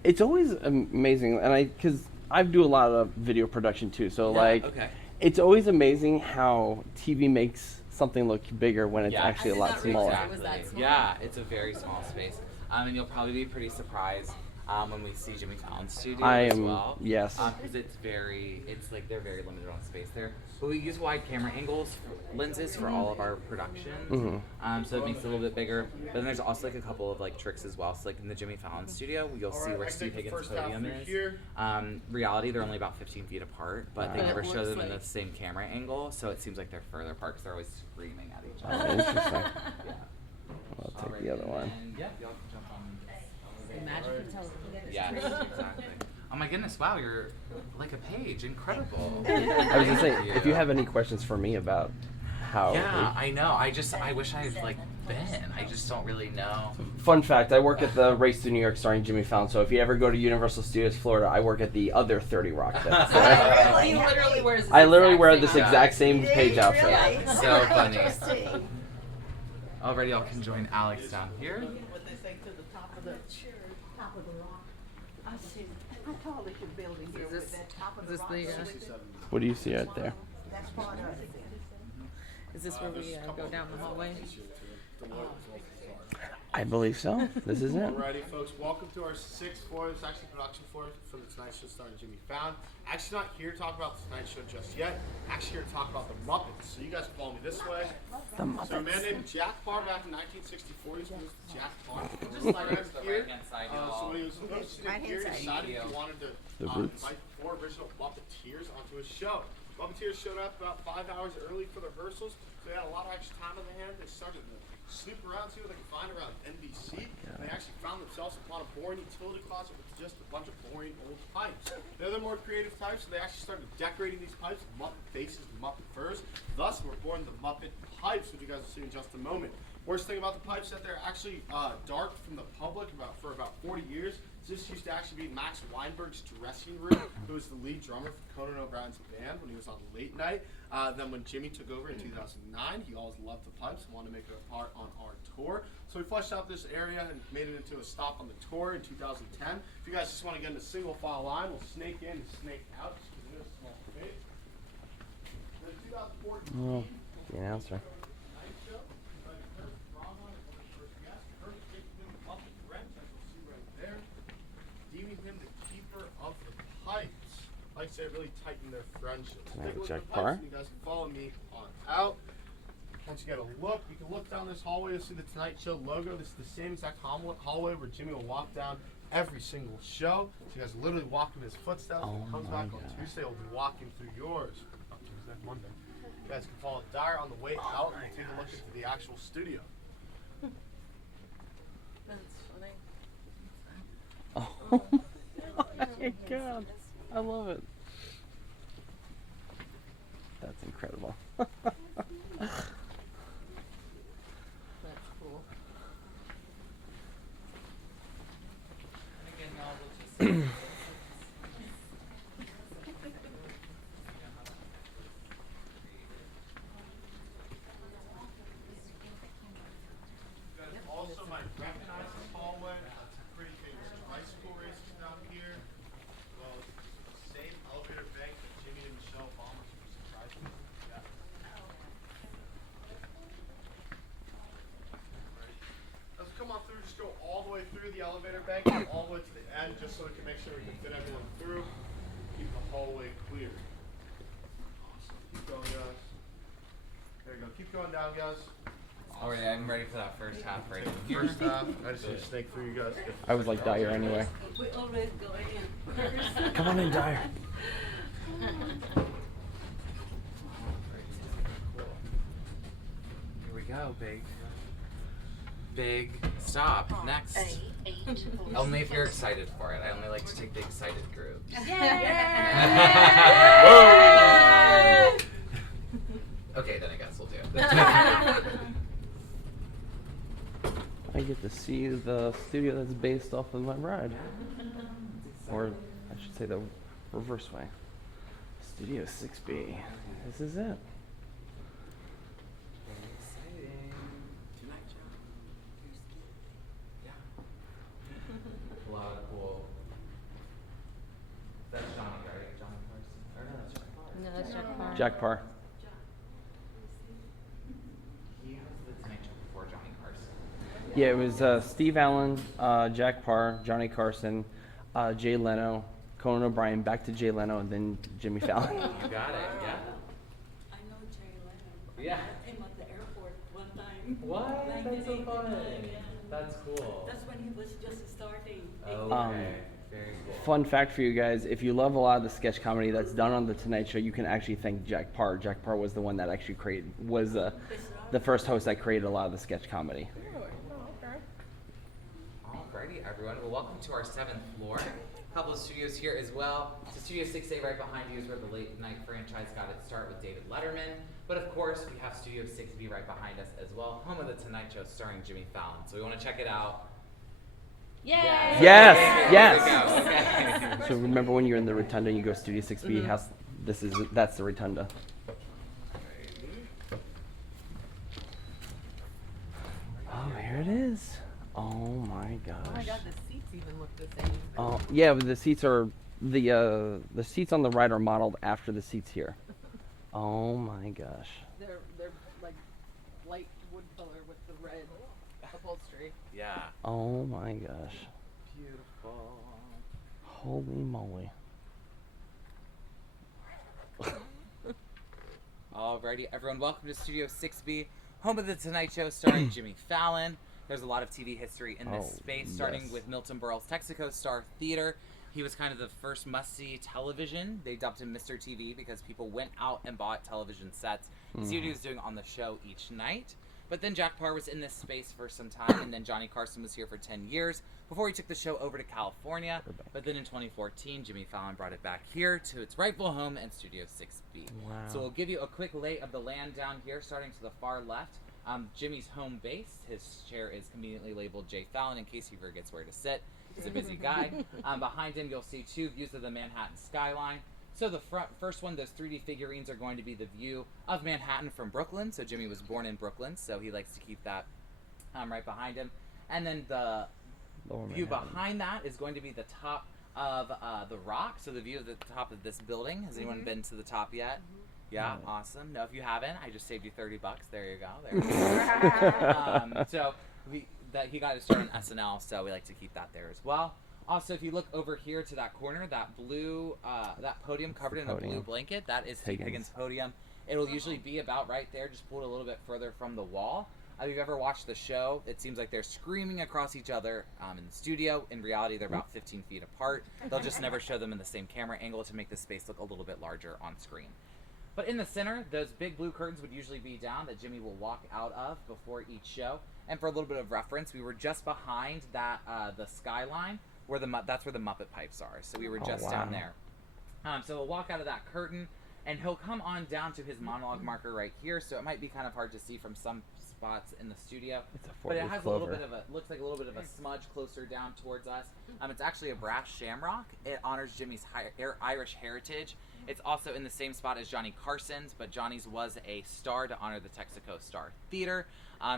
It's always amazing, and because I do a lot of video production too, so Yeah, like, okay. it's always amazing how TV makes something look bigger when it's actually a lot smaller. Exactly. Yeah, it's a very small space. And you'll probably be pretty surprised when we see Jimmy Fallon's studio as well. Yes. Because it's like they're very limited on space there. But we use wide camera lenses for all of our productions. Mhm. So it makes it a little bit bigger. But then there's also like a couple of like tricks as well. So like in the Jimmy Fallon studio, you'll see where Steve Higgins' podium is. Reality, they're only about 15 feet apart, but they Wow. never It show looks them in the like- same camera angle, so it seems like they're further apart because they're always screaming at each Oh, other. interesting. Yeah. I'll take the other one. And yeah, y'all can jump on. The magic of television. Yes, exactly. Oh my goodness! Wow, you're like a page. Incredible. I was gonna say, Thank if you have any questions for me about how. Yeah, I know. I wish I had like been. I just don't really know. Fun fact: I work at the Race to New York starring Jimmy Fallon. So if you ever go to Universal Studios Florida, I work at the other 30 Rock. That's He literally wears this I literally exact wear same this outfit. exact same page outfit. Really? So funny. Interesting. Already, y'all can join Alex down here. What they say to the top of the rock. I see. How tall is your building here Is with this- that top of the is rock? this the, What do you see right there? That's part of it. Is this where we go down the hallway? I believe so. This is it. Alrighty, folks, welcome to our 6th floor. It's actually production floor for the Tonight Show starring Jimmy Fallon. Actually, not here to talk about the Tonight Show just yet. Actually, here to talk about the Muppets. So you guys follow me this way. The So a man Muppets. named Jack Parr back in 1964. He's moved to Jack Parr. Just like right the here. right-hand side, So y'all. when he was hosting it here, he decided he wanted to The Roots. invite 4 original Muppeteers onto his show. Muppeteers showed up about 5 hours early for the rehearsals, so they had a lot of extra time on their hands. They started to snoop around, see what they could find around NBC. And they actually found themselves upon a boring utility closet with just a bunch of boring old pipes. They're the more creative types, so they actually started decorating these pipes with Muppet faces and Muppet furs. Thus, were born the Muppet pipes, which you guys will see in just a moment. Worst thing about the pipes is that they're actually dark from the public for about 40 years. This used to actually be Max Weinberg's dressing room, who was the lead drummer for Conan O'Brien's band when he was on Late Night. Then when Jimmy took over in 2009, he always loved the pipes and wanted to make it a part on our tour. So we fleshed out this area and made it into a stop on the tour in 2010. If you guys just want to get in a single file line, we'll snake in and snake out just because it is a small space. Then 2014. Oh, the announcer. Night show. Invited Kurt Brahman as the first guest. Kurt gave him up in French, as you'll see right there. Deeming him the keeper of the pipes. Like I said, it really tightened their friendship. So take a look Jack at the Parr. pipes, and you guys can follow me on out. Once you get a look, you can look down this hallway. You'll see the Tonight Show logo. This is the same exact hallway where Jimmy will walk down every single show. So you guys literally walk in his footsteps. When he comes back on Tuesday, we'll be walking through yours. Not Tuesday, Monday. You guys can follow Dyer on the way out and take a look into the actual studio. That's funny. Oh my god. I love it. That's incredible. That's cool. Again, y'all will just. You guys also might recognize this hallway. Some pretty famous bicycle races down here. Well, the same elevator bank that Jimmy and Michelle Obama were surprised with. Yeah. Let's come on through. Just go all the way through the elevator bank, and all the way to the end, just so we can make sure we can fit everyone through. Keep the hallway clear. Awesome. Keep going, guys. There you go. Keep going down, guys. Alright, I'm ready for that first half right here. First half, I just need to snake through you guys. I was like Dyer anyway. We always go in. Come on in, Dyer. Here we go, big stop. Next. Only if you're excited for it. I only like to take the excited groups. Okay, then I guess we'll do it. I get to see see the studio that's based off of my ride. Or I should say the reverse way. Studio 6B. This is it. A lot of cool. That's Johnny, right? Johnny Carson. Or no, that's Jack Parr. No, that's Jack Parr. Jack Parr. He was the Tonight Show before Johnny Carson. Yeah, it was Steve Allen, Jack Parr, Johnny Carson, Jay Leno, Conan O'Brien, back to Jay Leno, and then Jimmy Fallon. You got it, yeah. I know Jay Leno. Yeah. I met him at the airport one time. What? That's so fun. Yeah. That's cool. That's when he was just starting. Okay. Very cool. Fun fact for you guys, if you love a lot of the sketch comedy that's done on The Tonight Show, you can actually thank Jack Parr. Jack Parr was the one that actually was the first host that created a lot of the sketch comedy. Alrighty, everyone. Well, welcome to our 7th floor. A couple of studios here as well. So Studio 6A right behind you is where the late night franchise got its start with David Letterman. But of course, we have Studio 6B right behind us as well, home of the Tonight Show starring Jimmy Fallon. So we want to check it out. Yay! Yes, There yes. we go. Okay. So remember when you're in the Rotunda and you go Studio 6B house, that's the Rotunda. Oh, here it is. Oh my gosh. Oh my god, the seats even look the same. Oh yeah, but the seats are the seats on the right are modeled after the seats here. Oh my gosh. They're like light wood color with the red upholstery. Yeah. Oh my gosh. Beautiful. Holy moly. Alrighty, everyone. Welcome to Studio 6B, home of the Tonight Show starring Jimmy Fallon. There's a lot of TV history in this space, starting yes. with Milton Berle's Texaco Star Theater. He was kind of the first must-see television. They dubbed him Mr. TV because people went out and bought television sets to see what he was doing on the show each night. But then Jack Parr was in this space for some time, and then Johnny Carson was here for 10 years before he took the show over to California. But then in 2014, Jimmy Fallon brought it back here to its rightful home in Studio 6B. Wow. So we'll give you a quick lay of the land down here, starting to the far left. Jimmy's home base. His chair is conveniently labeled J. Fallon in case he forgets where to sit. He's a busy guy. Behind him, you'll see 2 views of the Manhattan skyline. So the first one, those 3D figurines are going to be the view of Manhattan from Brooklyn. So Jimmy was born in Brooklyn, so he likes to keep that right behind him. And then the view behind that is going to be the top of the Rock. So the view of the top of this building. Has anyone been to the top yet? Yeah, awesome. No, if you haven't, I just saved you $30. There you go. There you go. So he got to start on SNL, so we like to keep that there as well. Also, if you look over here to that corner, that blue, that podium covered in a blue blanket, that is Steve Higgins' podium. It'll usually be about right there, just pulled a little bit further from the wall. If you've ever watched the show, it seems like they're screaming across each other in the studio. In reality, they're about 15 feet apart. They'll just never show them in the same camera angle to make the space look a little bit larger on screen. But in the center, those big blue curtains would usually be down that Jimmy will walk out of before each show. And for a little bit of reference, we were just behind that the skyline, where that's where the Muppet pipes are. So we were just down there. So we'll walk out of that curtain, and he'll come on down to his monologue marker right here. So it might be kind of hard to see from some spots in the studio. But it has a little bit of looks like a little bit of a smudge closer down towards us. It's actually a brass shamrock. It honors Jimmy's Irish heritage. It's also in the same spot as Johnny Carson's, but Johnny's was a star to honor the Texaco Star Theater.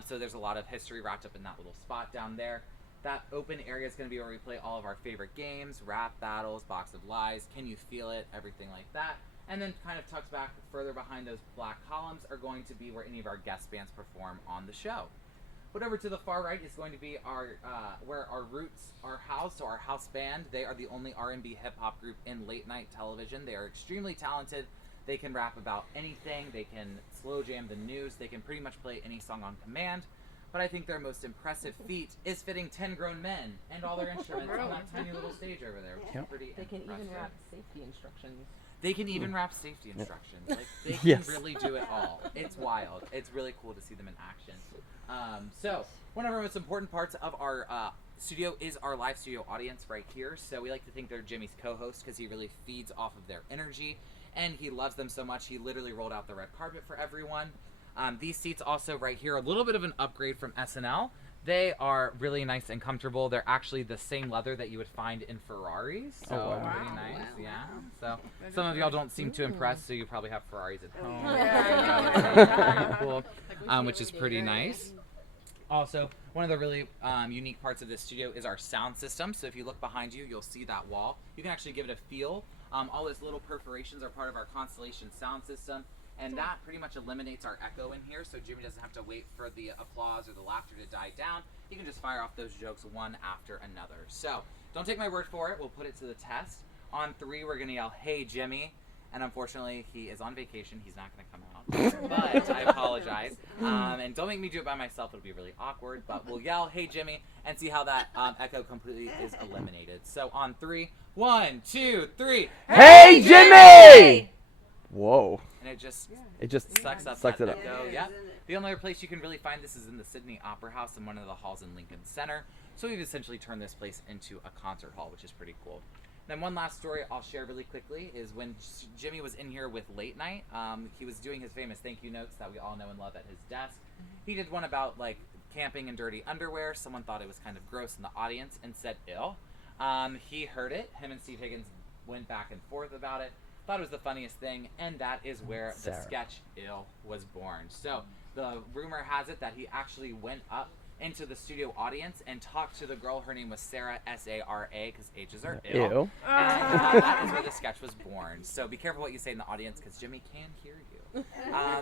So there's a lot of history wrapped up in that little spot down there. That open area is going to be where we play all of our favorite games, rap battles, Box of Lies, Can You Feel It, everything like that. And then kind of tucked back further behind those black columns are going to be where any of our guest bands perform on the show. But over to the far right is going to be our where our roots are housed, so our house band. They are the only R&B hip-hop group in late night television. They are extremely talented. They can rap about anything. They can slow jam the news. They can pretty much play any song on command. But I think their most impressive feat is fitting 10 grown men and all their instruments on that tiny little stage over there, which is pretty They can impressive. even rap safety instructions. They can even rap safety instructions. Like they can Yes. really do it all. It's wild. It's really cool to see them in action. So one of our most important parts of our studio is our live studio audience right here. So we like to think they're Jimmy's co-host because he really feeds off of their energy, and he loves them so much he literally rolled out the red carpet for everyone. These seats also right here, a little bit of an upgrade from SNL. They are really nice and comfortable. They're actually the same leather that you would find in Ferraris. So wow. pretty nice, yeah. So some of y'all don't seem too impressed, so you probably have Ferraris at home. Very cool, which is pretty nice. Also, one of the really unique parts of this studio is our sound system. So if you look behind you, you'll see that wall. You can actually give it a feel. All those little perforations are part of our Constellation sound system. And that pretty much eliminates our echo in here, so Jimmy doesn't have to wait for the applause or the laughter to die down. He can just fire off those jokes one after another. So, don't take my word for it. We'll put it to the test. On 3, we're going to yell, "Hey, Jimmy." And unfortunately, he is on vacation. He's not going to come out. But I apologize. And don't make me do it by myself. It'll be really awkward. But we'll yell, "Hey, Jimmy," and see how that echo completely is eliminated. So, on 3, 1, 2, 3. Hey, Jimmy! Whoa. And it just sucks up it that up. echo. Yep. The only other place you can really find this is in the Sydney Opera House in one of the halls in Lincoln Center. So we've essentially turned this place into a concert hall, which is pretty cool. Then one last story I'll share really quickly is when Jimmy was in here with Late Night, he was doing his famous thank you notes that we all know and love at his desk. He did one about like camping in dirty underwear. Someone thought it was kind of gross in the audience and said ill. He heard it. Him and Steve Higgins went back and forth about it. Thought it was the funniest thing, and that is where the sketch "Ill" was born. So the rumor has it that he actually went up into the studio audience and talked to the girl. Her name was Sarah, S-A-R-A, because H's are ill. Ew. And that is where the sketch was born. So be careful what you say in the audience, because Jimmy can hear you.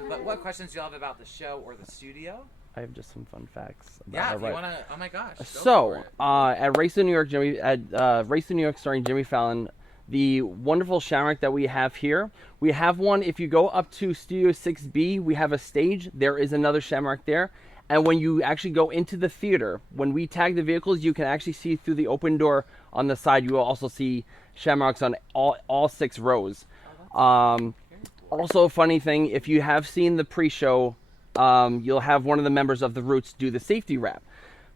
But what questions do you have about the show or the studio? I have just some fun facts. Yeah, if you want to. Oh my gosh. So, at Race in New York, Race in New York, starring Jimmy Fallon, the wonderful Shamrock that we have here. We have one, if you go up to Studio 6B, we have a stage. There is another Shamrock there. And when you actually go into the theater, when we tag the vehicles, you can actually see through the open door on the side. You will also see Shamrocks on all 6 rows. Also, a funny thing, if you have seen the pre-show, you'll have one of the members of the Roots do the safety rap.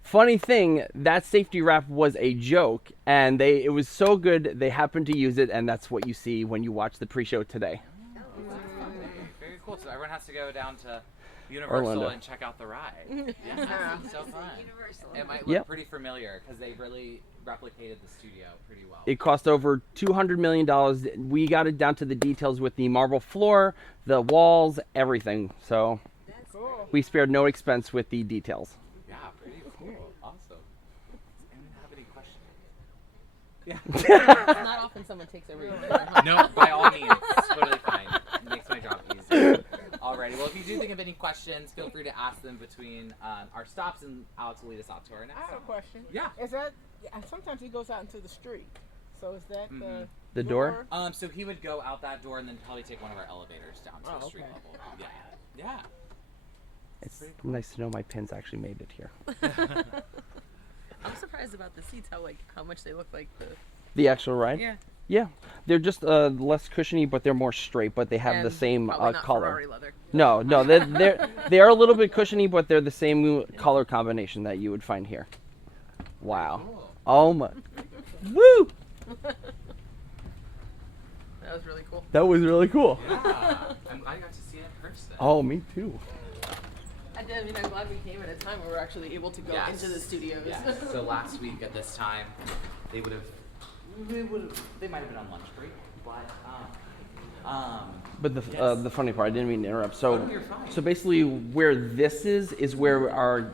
Funny thing, that safety rap was a joke, and it was so good they happened to use it, and that's what you see when you watch the pre-show today. Very cool. So everyone has to go down to Universal Orlando. And check out the ride. Yeah, it's so fun. It might look Yep. pretty familiar because they really replicated the studio pretty well. It cost over $200 million. We got it down to the details with the marble floor, the walls, everything. So we spared no expense with the details. Yeah, pretty cool. Awesome. Does anyone have any questions? Yeah. It's not often someone takes over your No, by all means. It's totally fine. It makes my job easier. Alrighty. Well, if you do think of any questions, feel free to ask them between our stops, and Alex will lead us out to our next I have a stop. question. Yeah. Is that sometimes he goes out into the street? So is that The door? So he would go out that door and then probably take one of our elevators down to the street level. Yeah. Yeah. It's nice to know my pins actually made it here. I'm surprised about the seats, how much they look like The actual ride? Yeah. Yeah. They're just less cushiony, but they're more straight, but they have the And same probably not color. Ferrari leather. No, they are a little bit cushiony, but they're the same color combination that you would find here. Wow. Oh my. Woo! That was really cool. That was really cool. Yeah. I'm glad I got to see it in person. Oh, me too. I'm glad we came at a time where we're actually able to go into the studios. Yes. So last week at this time, they might have been on lunch break, but But the funny part, I didn't mean to interrupt. So, Oh, you're fine. so basically, where this is where our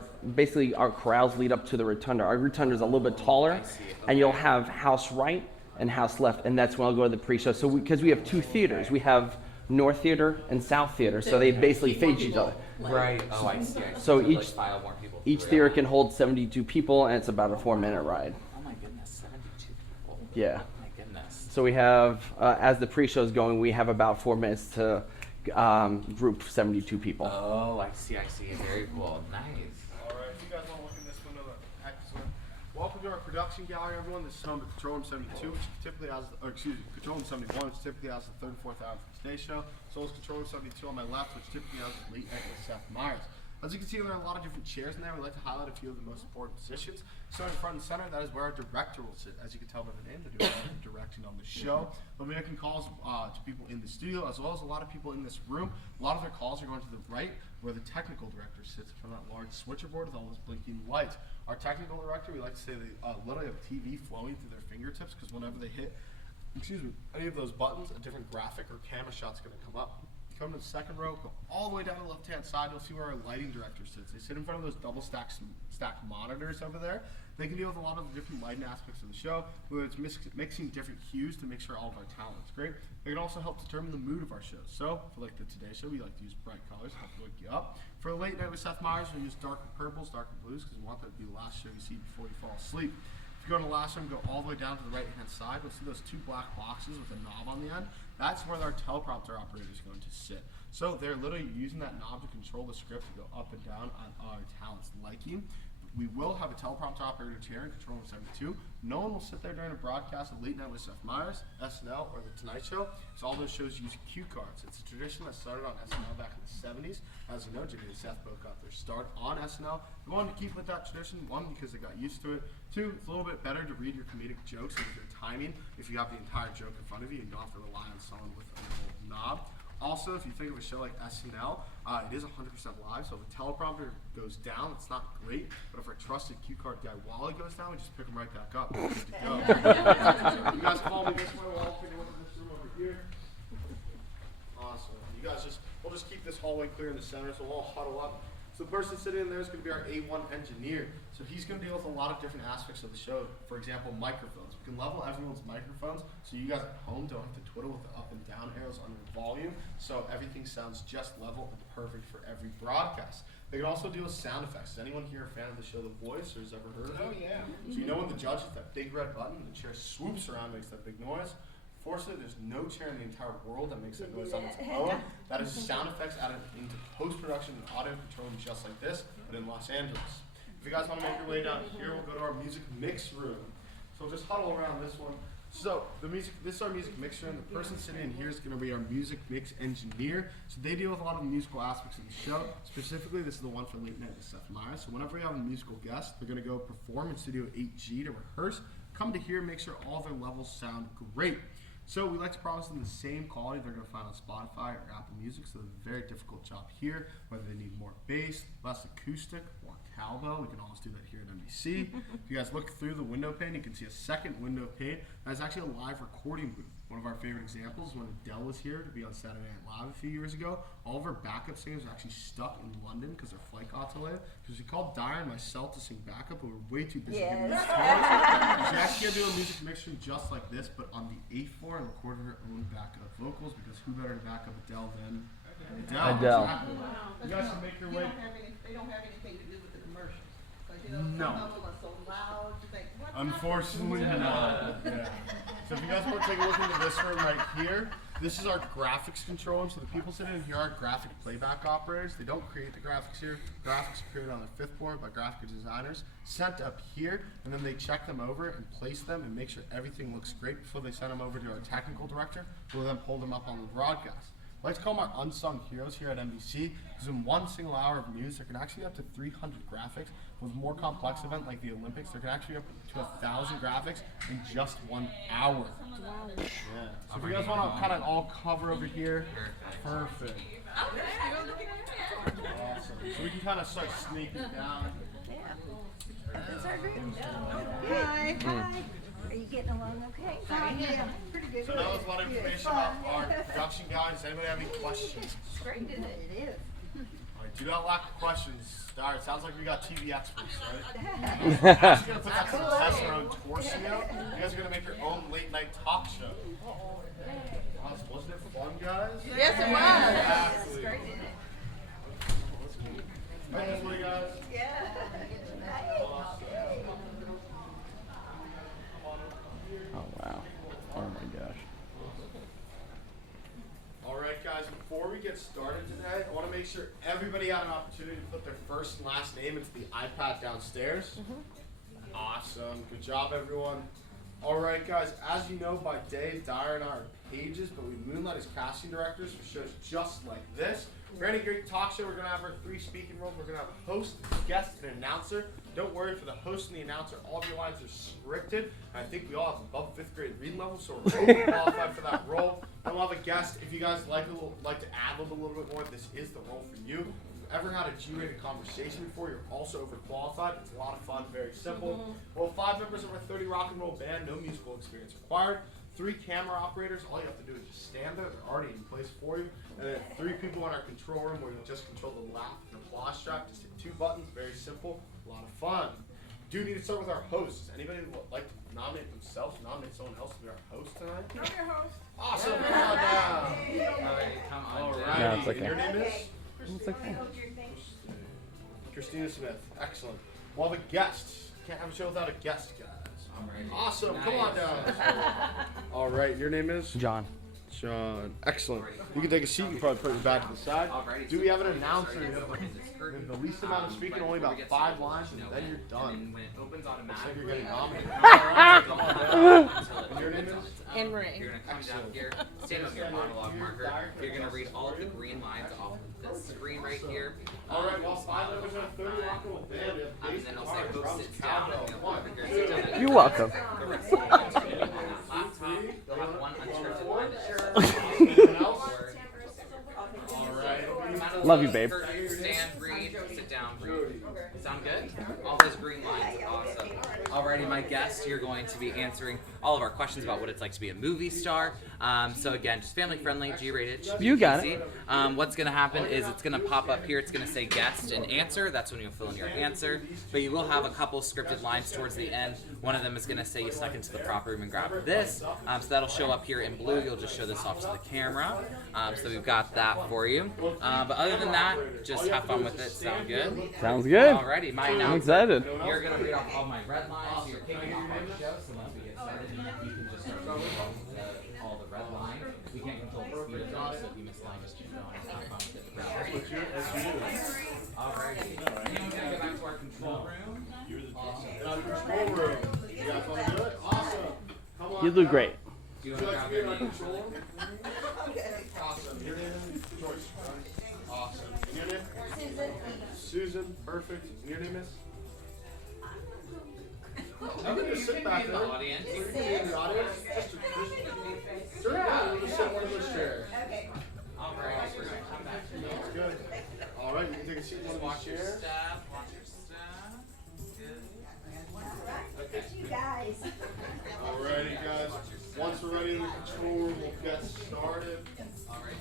corrals lead up to the rotunda. Our rotunda is a little bit taller, and you'll have house right and house left, and that's when I'll go to the pre-show. So because we have 2 theaters, we have North Theater and South Theater, so they basically face each other. Right. Oh, I see. So like each file more people each through. theater can hold 72 people, and it's about a 4-minute ride. Oh my goodness, 72 people. Yeah. Oh my goodness. So we have, as the pre-show is going, we have about 4 minutes to group 72 people. Oh, I see. Very cool. Nice. All right, if you guys want to look in this window, welcome to our production gallery, everyone. This is home to Control Room 72, which typically has, Control Room 71, which typically has the 34th hour for today's show. So is Control Room 72 on my left, which typically has Late Night with Seth Meyers. As you can see, there are a lot of different chairs in there. We like to highlight a few of the most important positions. So in front and center, that is where our director will sit. As you can tell by the name, they're doing a lot of directing on the show. They'll be making calls to people in the studio, as well as a lot of people in this room. A lot of their calls are going to the right, where the technical director sits from that large switcherboard with all those blinking lights. Our technical director, we like to say they literally have TV flowing through their fingertips, because whenever they hit, any of those buttons, a different graphic or camera shot's going to come up. Come to the second row, go all the way down the left-hand side, you'll see where our lighting director sits. They sit in front of those double stacked monitors over there. They can deal with a lot of the different lighting aspects of the show, whether it's mixing different hues to make sure all of our talent looks great. They can also help determine the mood of our shows. So, for like the Today Show, we like to use bright colors to help wake you up. For a late night with Seth Meyers, we use darker purples, darker blues, because we want that to be the last show you see before you fall asleep. If you go to the last one, go all the way down to the right-hand side, you'll see those two black boxes with a knob on the end. That's where our teleprompter operator is going to sit. So they're literally using that knob to control the script to go up and down on our talent's liking. We will have a teleprompter operator chair in Control Room 72. No one will sit there during a broadcast of Late Night with Seth Meyers, SNL, or The Tonight Show. So all those shows use cue cards. It's a tradition that started on SNL back in the 70s. As you know, Jimmy and Seth both got their start on SNL. We wanted to keep with that tradition, one, because they got used to it. Two, it's a little bit better to read your comedic jokes and your timing if you have the entire joke in front of you and you don't have to rely on someone with a little knob. Also, if you think of a show like SNL, it is 100% live, so if a teleprompter goes down, it's not great, but if our trusted cue card guy Wally goes down, we just pick him right back up. We're good to go. You guys follow me this way, we'll all take a look at this room over here. Awesome. You guys we'll just keep this hallway clear in the center, so we'll all huddle up. So the person sitting in there is going to be our A1 engineer. So he's going to deal with a lot of different aspects of the show. For example, microphones. We can level everyone's microphones so you guys at home don't have to twiddle with the up and down arrows on your volume. So everything sounds just level and perfect for every broadcast. They can also deal with sound effects. Is anyone here a fan of the show The Voice or has ever heard of it? Oh, yeah. So you know when the judge hits that big red button and the chair swoops around and makes that big noise? Fortunately, there's no chair in the entire world that makes that noise on its own. That is sound effects added into post-production and audio control just like this, but in Los Angeles. If you guys want to make your way down here, we'll go to our music mix room. So we'll just huddle around this one. So this is our music mix room. The person sitting in here is going to be our music mix engineer. So they deal with a lot of the musical aspects of the show. Specifically, this is the one for Late Night with Seth Meyers. So whenever we have a musical guest, they're going to go perform in Studio 8G to rehearse. Come to here, make sure all their levels sound great. So we like to promise them the same quality they're going to find on Spotify or Apple Music, so it's a very difficult job here, whether they need more bass, less acoustic, more cowbell. We can always do that here at NBC. If you guys look through the window pane, you can see a second window pane. That's actually a live recording booth. One of our favorite examples is when Adele was here to be on Saturday Night Live a few years ago. All of our backup singers are actually stuck in London because their flight got delayed. Because we called Dyer and myself to sing backup, but we were way too busy giving these tours. She actually had to do a music mixture just like this, but on the 8th floor and recorded her own backup vocals, because who better to back up Adele than Adele? Exactly. You guys can make your way. They don't have anything to do with the commercials. No. Some of them are so loud. You think, what? Unfortunately not. Yeah. So if you guys want to take a look into this room right here, this is our graphics control room. So the people sitting in here are graphic playback operators. They don't create the graphics here. Graphics are created on the 5th floor by graphic designers, sent up here, and then they check them over and place them and make sure everything looks great before they send them over to our technical director, who will then pull them up on the broadcast. I like to call them our unsung heroes here at NBC, because in one single hour of news, there can actually be up to 300 graphics. With a more complex event like the Olympics, there can actually be up to 1,000 graphics in just 1 hour. Yeah. So if you guys want to kind of all cover over here, perfect. Awesome. So we can kind of start sneaking down. That's our group. Hi. Hi. Are you getting along okay? Yeah, pretty good. So that was a lot of information about our production guys. Does anybody have any questions? It's great, isn't it? It is. All right, do not lack of questions. All right, sounds like we got TV experts, right? You guys are going to put that to the test, our own Torcio. You guys are going to make your own late night talk show. Awesome. Wasn't it fun, guys? Yes, it was. It's Exactly. great, isn't it? All right, this way, guys. Yeah. Oh, wow. Oh, my gosh. All right, guys, before we get started today, I want to make sure everybody had an opportunity to put their first and last name into the iPad downstairs. Awesome. Good job, everyone. All right, guys, as you know by day, Dyer and I are pages, but we moonlight as casting directors for shows just like this. For any great talk show, we're going to have our 3 speaking roles. We're going to have a host, guest, and an announcer. Don't worry, for the host and the announcer, all of your lines are scripted. And I think we all have above 5th grade reading level, so we're totally qualified for that role. And we'll have a guest. If you guys like to ad-lib a little bit more, this is the role for you. If you've ever had a G-rated conversation before, you're also overqualified. It's a lot of fun, very simple. We'll have 5 members of our 30 rock and roll band, no musical experience required. 3 camera operators, all you have to do is just stand there, they're already in place for you. And then 3 people in our control room where you just control the laugh and applause strap, just hit 2 buttons, very simple, a lot of fun. Do need to start with our hosts. Anybody who would like to nominate themselves, nominate someone else to be our host tonight? I'm your host. Awesome, come on down. Alright, come on. Alright, No, it's okay. and your name is? It's okay. Christina Smith, excellent. We'll have a guest. Can't have a show without a guest, guys. Awesome, come on down. Alright, your name is? John. John, excellent. You can take a seat, you can probably put your back to the side. Do we have an announcer? You have the least amount of speaking, only about 5 lines, and then you're done. Looks like you're getting nominated. And your name is? Anne Marie. You're going to come down here, stand on your monologue marker. You're going to read all of the green lines off of the screen right here. Alright, well, 5 members of 30 rock and roll band. And then I'll say who sits down, and you'll over here sit down. You're welcome. The rest of the lines are going to be on that laptop. You'll have one unscripted line that Anyone else? Alright. Love you, babe. Stand, read, sit down, read. Sound good? All those green lines, awesome. Alrighty, my guest, you're going to be answering all of our questions about what it's like to be a movie star. So again, just family friendly, G-rated. You got it. What's going to happen is it's going to pop up here. It's going to say guest and answer. That's when you'll fill in your answer. But you will have a couple scripted lines towards the end. One of them is going to say you snuck into the prop room and grabbed this. So that'll show up here in blue. You'll just show this off to the camera. So we've got that for you. But other than that, just have fun with it. Sound good? Sounds good. Alrighty, my I'm announcer. excited. You're going to read off all my red lines. So you're kicking off our show. So once we get started, you can just start reading all the red lines. We can't control the speed of them, so if you miss a line, just keep going. Have fun with it. Alrighty. Anyone going to go back to our control room? Control room. You guys want to do it? Awesome. Come on. You do great. Do you Would want you to like to grab be your in our name? control room? Awesome. Your name is? Joyce. Awesome. And your name? Susan. Susan. Perfect. And your name is? Oh, You can just sit back in there. the audience. You can be in the audience. Sure, yeah. We'll just sit in one of those chairs. Okay. Alright, we're going to come back to you. That's good. All right, you can take a seat in one of Watch these your chairs. step. Watch your step. Good. Look at you guys. Alrighty, guys. Once we're ready in the control room, we'll get started. Alright.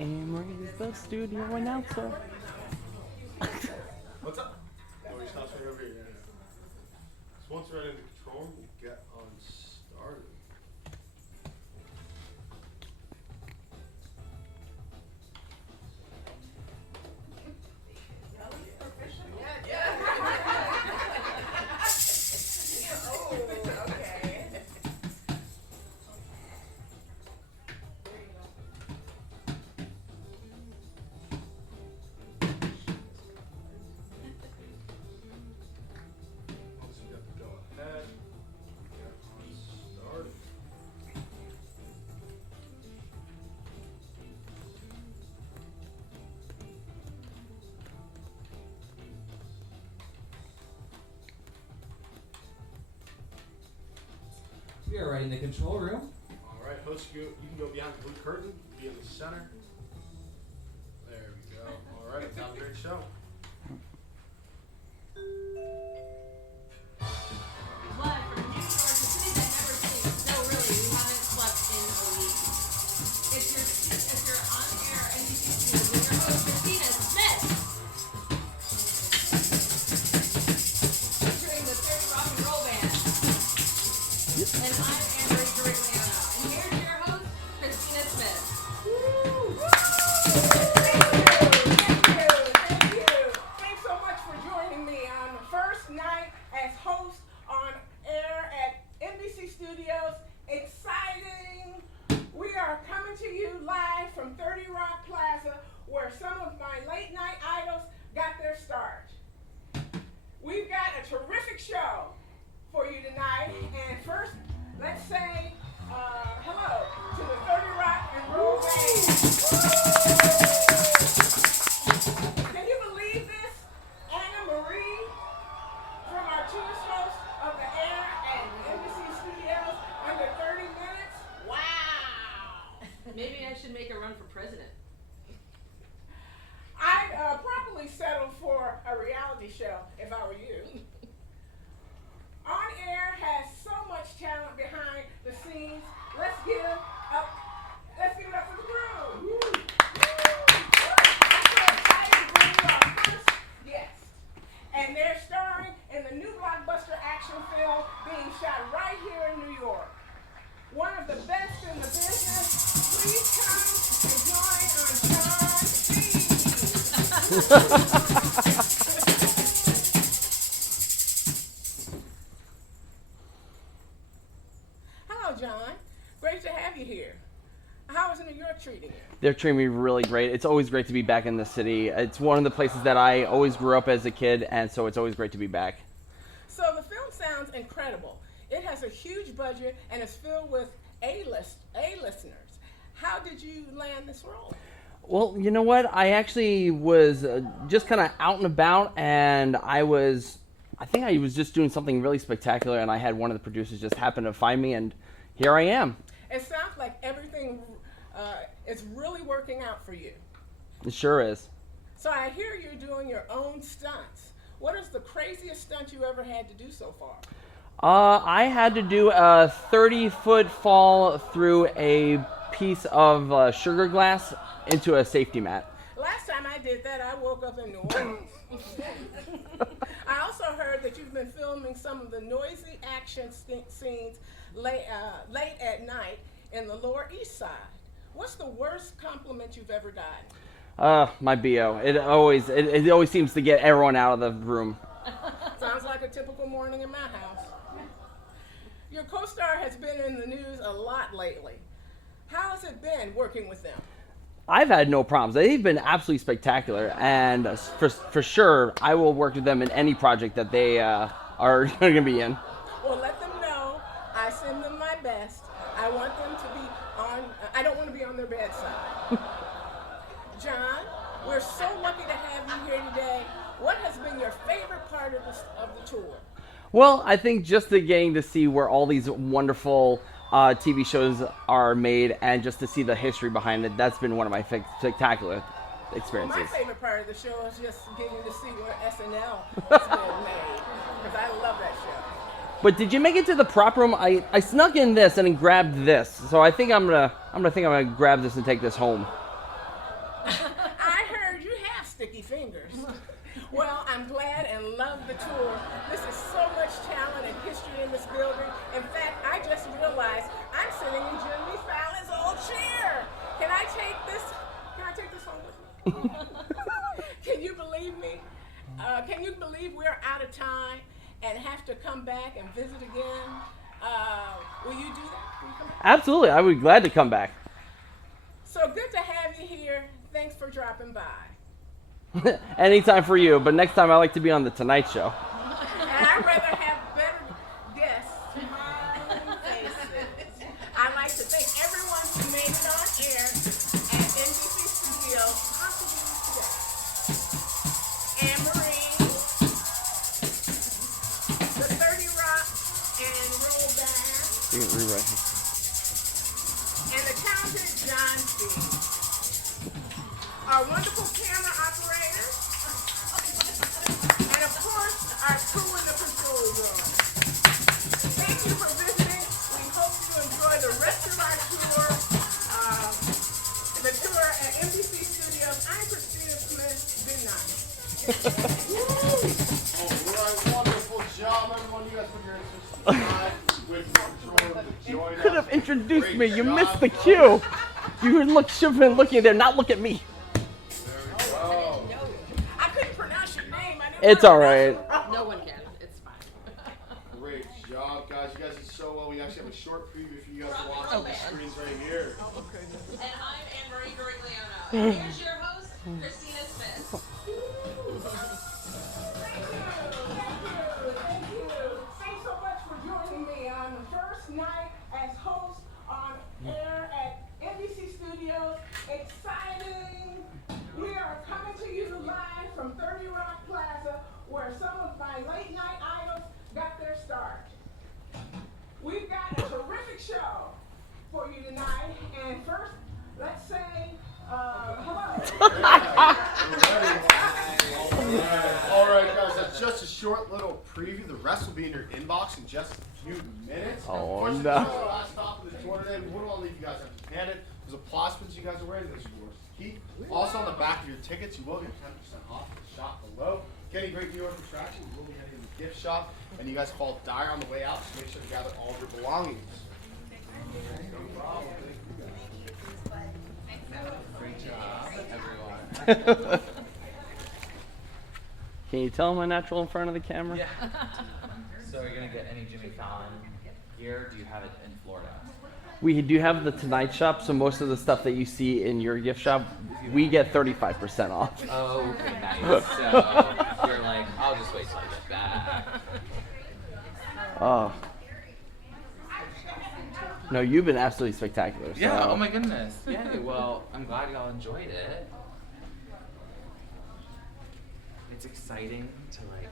And Marie's the studio announcer. What's up? Oh, you're not straight over here. Yeah. So once we're ready in the control room, we'll get on started. Once we get the go ahead, get on started. We are right in the control room. All right, host, you can go behind the blue curtain, be in the center. There we go. All right, let's have a great show. But for new stars, the city that never sleeps. No, really, we haven't slept in a week. It's your on-air NBC Studios with your host, Christina Smith. Featuring the 30 Rock and Roll Band. And I'm Anne Marie Garigliano. And here's your host, Christina Smith. Thank you. Thanks so much for joining me on the first night as host on air at NBC Studios. Exciting! We are coming to you live from 30 Rock Plaza, where some of my late night idols got their start. We've got a terrific show for you tonight, and first shot right here in New York. One of the best in the business. Please come and join on John B. Hello, John. Great to have you here. How is New York treating you? They're treating me really great. It's always great to be back in the city. It's one of the places that I always grew up as a kid, and so it's always great to be back. So the film sounds incredible. It has a huge budget and is filled with A-listers. How did you land this role? Well, you know what? I actually was just kind of out and about, and I think I was just doing something really spectacular, and I had one of the producers just happen to find me, and here I am. It sounds like everything is really working out for you. It sure is. So I hear you're doing your own stunts. What is the craziest stunt you ever had to do so far? I had to do a 30-foot fall through a piece of sugar glass into a safety mat. Last time I did that, I woke up in New Orleans. I also heard that you've been filming some of the noisy action scenes late at night in the Lower East Side. What's the worst compliment you've ever gotten? My BO. It always seems to get everyone out of the room. Sounds like a typical morning in my house. Your co-star has been in the news a lot lately. How has it been working with them? I've had no problems. They've been absolutely spectacular, and for sure, I will work with them in any project that they are going to be in. Well, let them know I send them my best. I want them to be on. I don't want to be on their bedside. John, we're so lucky to have you here today. What has been your favorite part of the tour? Well, I think just getting to see where all these wonderful TV shows are made, and just to see the history behind it, that's been one of my spectacular experiences. Well, my favorite part of the show is just getting to see where SNL has been made, because I love that show. But did you make it to the prop room? I snuck in this and then grabbed this, so I think I'm gonna grab this and take this home. I heard you have sticky fingers. Well, I'm glad and love the tour. This is so much talent and history in this building. In fact, I just realized I'm sitting in Jimmy Fallon's old chair. Can I take this home with me? Can you believe me? Can you believe we're out of time and have to come back and visit again? Will you do that? Will you come back? Absolutely, I would be glad to come back. So good to have you here. Thanks for dropping by. Anytime for you, but next time I like to be on the Tonight Show. And I'd rather have better guests, smiling faces. I'd like to thank everyone who made it on air at NBC Studios. Anne Marie, the 30 Rock and Roll Band, You can rewrite it. and the talented John B. Our wonderful camera operators, and of course, our crew in the control room. Thank you for visiting. We hope you enjoy the rest of our tour, the tour at NBC Studios. I'm Christina Smith. Good night. All right, wonderful job, everyone. You guys put your interest with control to join Could have us. introduced Great me. You job, missed the folks. cue. You should have been looking there, not look at me. I couldn't pronounce your name. It's all right. No one can. It's fine. Great job, guys. You guys did so well. We actually have a short preview for you guys to watch on the screens right here. And I'm Anne Marie Garigliano. And here's your host, Christina Smith. Thank you. Thanks so much for joining me on the first night as host on air at NBC Studios. Exciting! We are coming to you live from 30 Rock Plaza, where some of my late night idols got their start. We've got a terrific show for you tonight, and first, let's say hello. All right, guys, that's just a short little preview. The rest will be in your inbox in just a few minutes. Oh, Unfortunately, no. this is the last stop of the tour today. We wouldn't want to leave you guys empty-handed. There's a plasmids you guys are wearing. Those are yours to keep. Also, on the back of your tickets, you will get 10% off the shop below. Getting great New York attractions. We'll be heading to the gift shop, and you guys call Dyer on the way out, so make sure to gather all of your belongings. No problem. Great job, everyone. Can you tell I'm a natural in front of the camera? Yeah. So are you going to get any Jimmy Fallon gear? Do you have it in Florida? We do have the Tonight Shop, so most of the stuff that you see in your gift shop, we get 35% off. Oh, okay, nice. So you're like, I'll just wait till I get back. Oh. No, you've been absolutely spectacular. So. Yeah, oh my goodness. Yeah, well, I'm glad y'all enjoyed it. It's exciting to like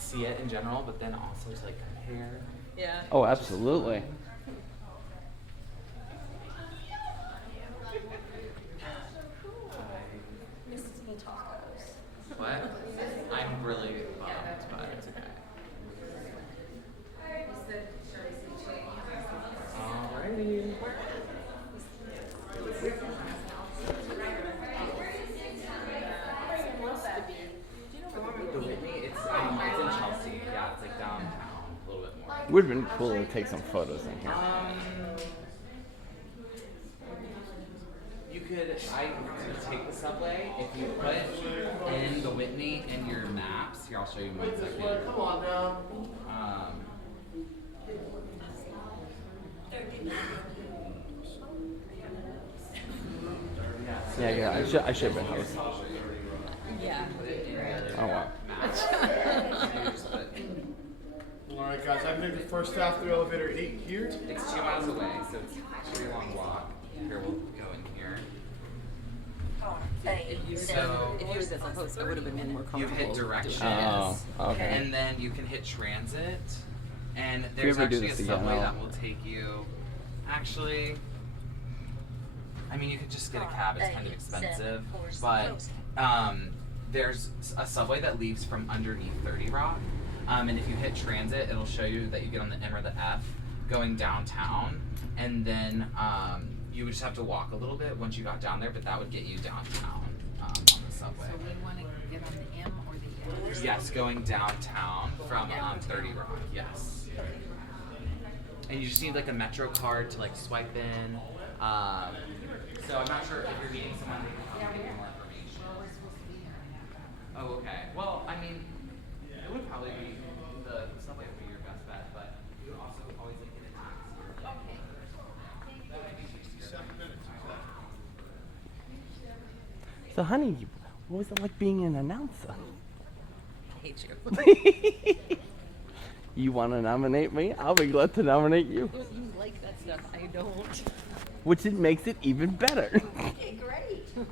see it in general, but then also to like compare. Yeah. Oh, absolutely. What? I'm really bummed, but it's okay. Alrighty. The Whitney, it's in Chelsea. Yeah, it's like downtown a little bit more. Would have been cool to take some photos in here. You could, I could take the subway if you put in the Whitney in your maps. Here, I'll show you in 1 second. Come on now. Yeah, I should have been host. Yeah. Oh wow. Alright guys, I've made the first half through elevator 8 here. It's 2 miles away, so it's a pretty long walk. Here, we'll go in here. If you was as a host, I would have been more comfortable. You hit directions. Oh, okay. And then you can hit transit. And If you there's ever do actually a this again, subway I'll- that will take you. Actually, I mean, you could just get a cab. It's kind of expensive. But there's a subway that leaves from underneath 30 Rock. And if you hit transit, it'll show you that you get on the M or the F going downtown. And then you would just have to walk a little bit once you got down there, but that would get you downtown on the subway. So we want to get on the M or the F? Yes, going downtown from 30 Rock, yes. And you just need like a Metro card to like swipe in. So I'm not sure if you're meeting someone who can give you more information. Oh, okay. Well, I mean, it would probably be the subway would be your best bet, but you would also always like get a taxi. Okay. That might be 67 minutes. So, honey, what was it like being an announcer? I hate you. You want to nominate me? I'll be glad to nominate you. You like that stuff. I don't. Which it makes it even better. Okay, great. You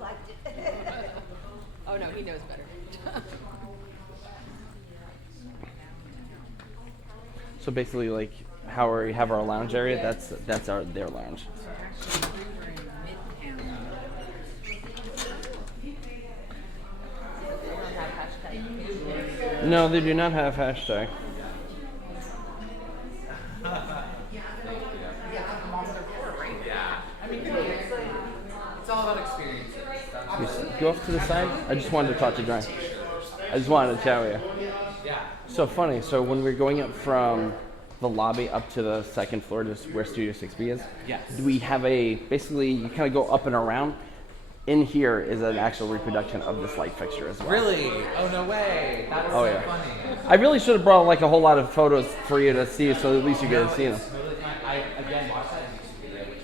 liked it. Oh no, he knows better. So basically, like how we have our lounge area, that's their lounge. No, they do not have hashtag. Yeah. I mean, it's all about experiences. Go off to the side. I just wanted to talk to John. I just wanted to tell you. Yeah. So funny. So when we're going up from the lobby up to the second floor, just where Studio 6B is, Yes. we have basically you kind of go up and around. In here is an actual reproduction of this light fixture as well. Really? Oh, no way. That's Oh so yeah. funny. I really should have brought like a whole lot of photos for you to see, so at least you get to see them. It's totally fine. I, again, watched that NBC video, which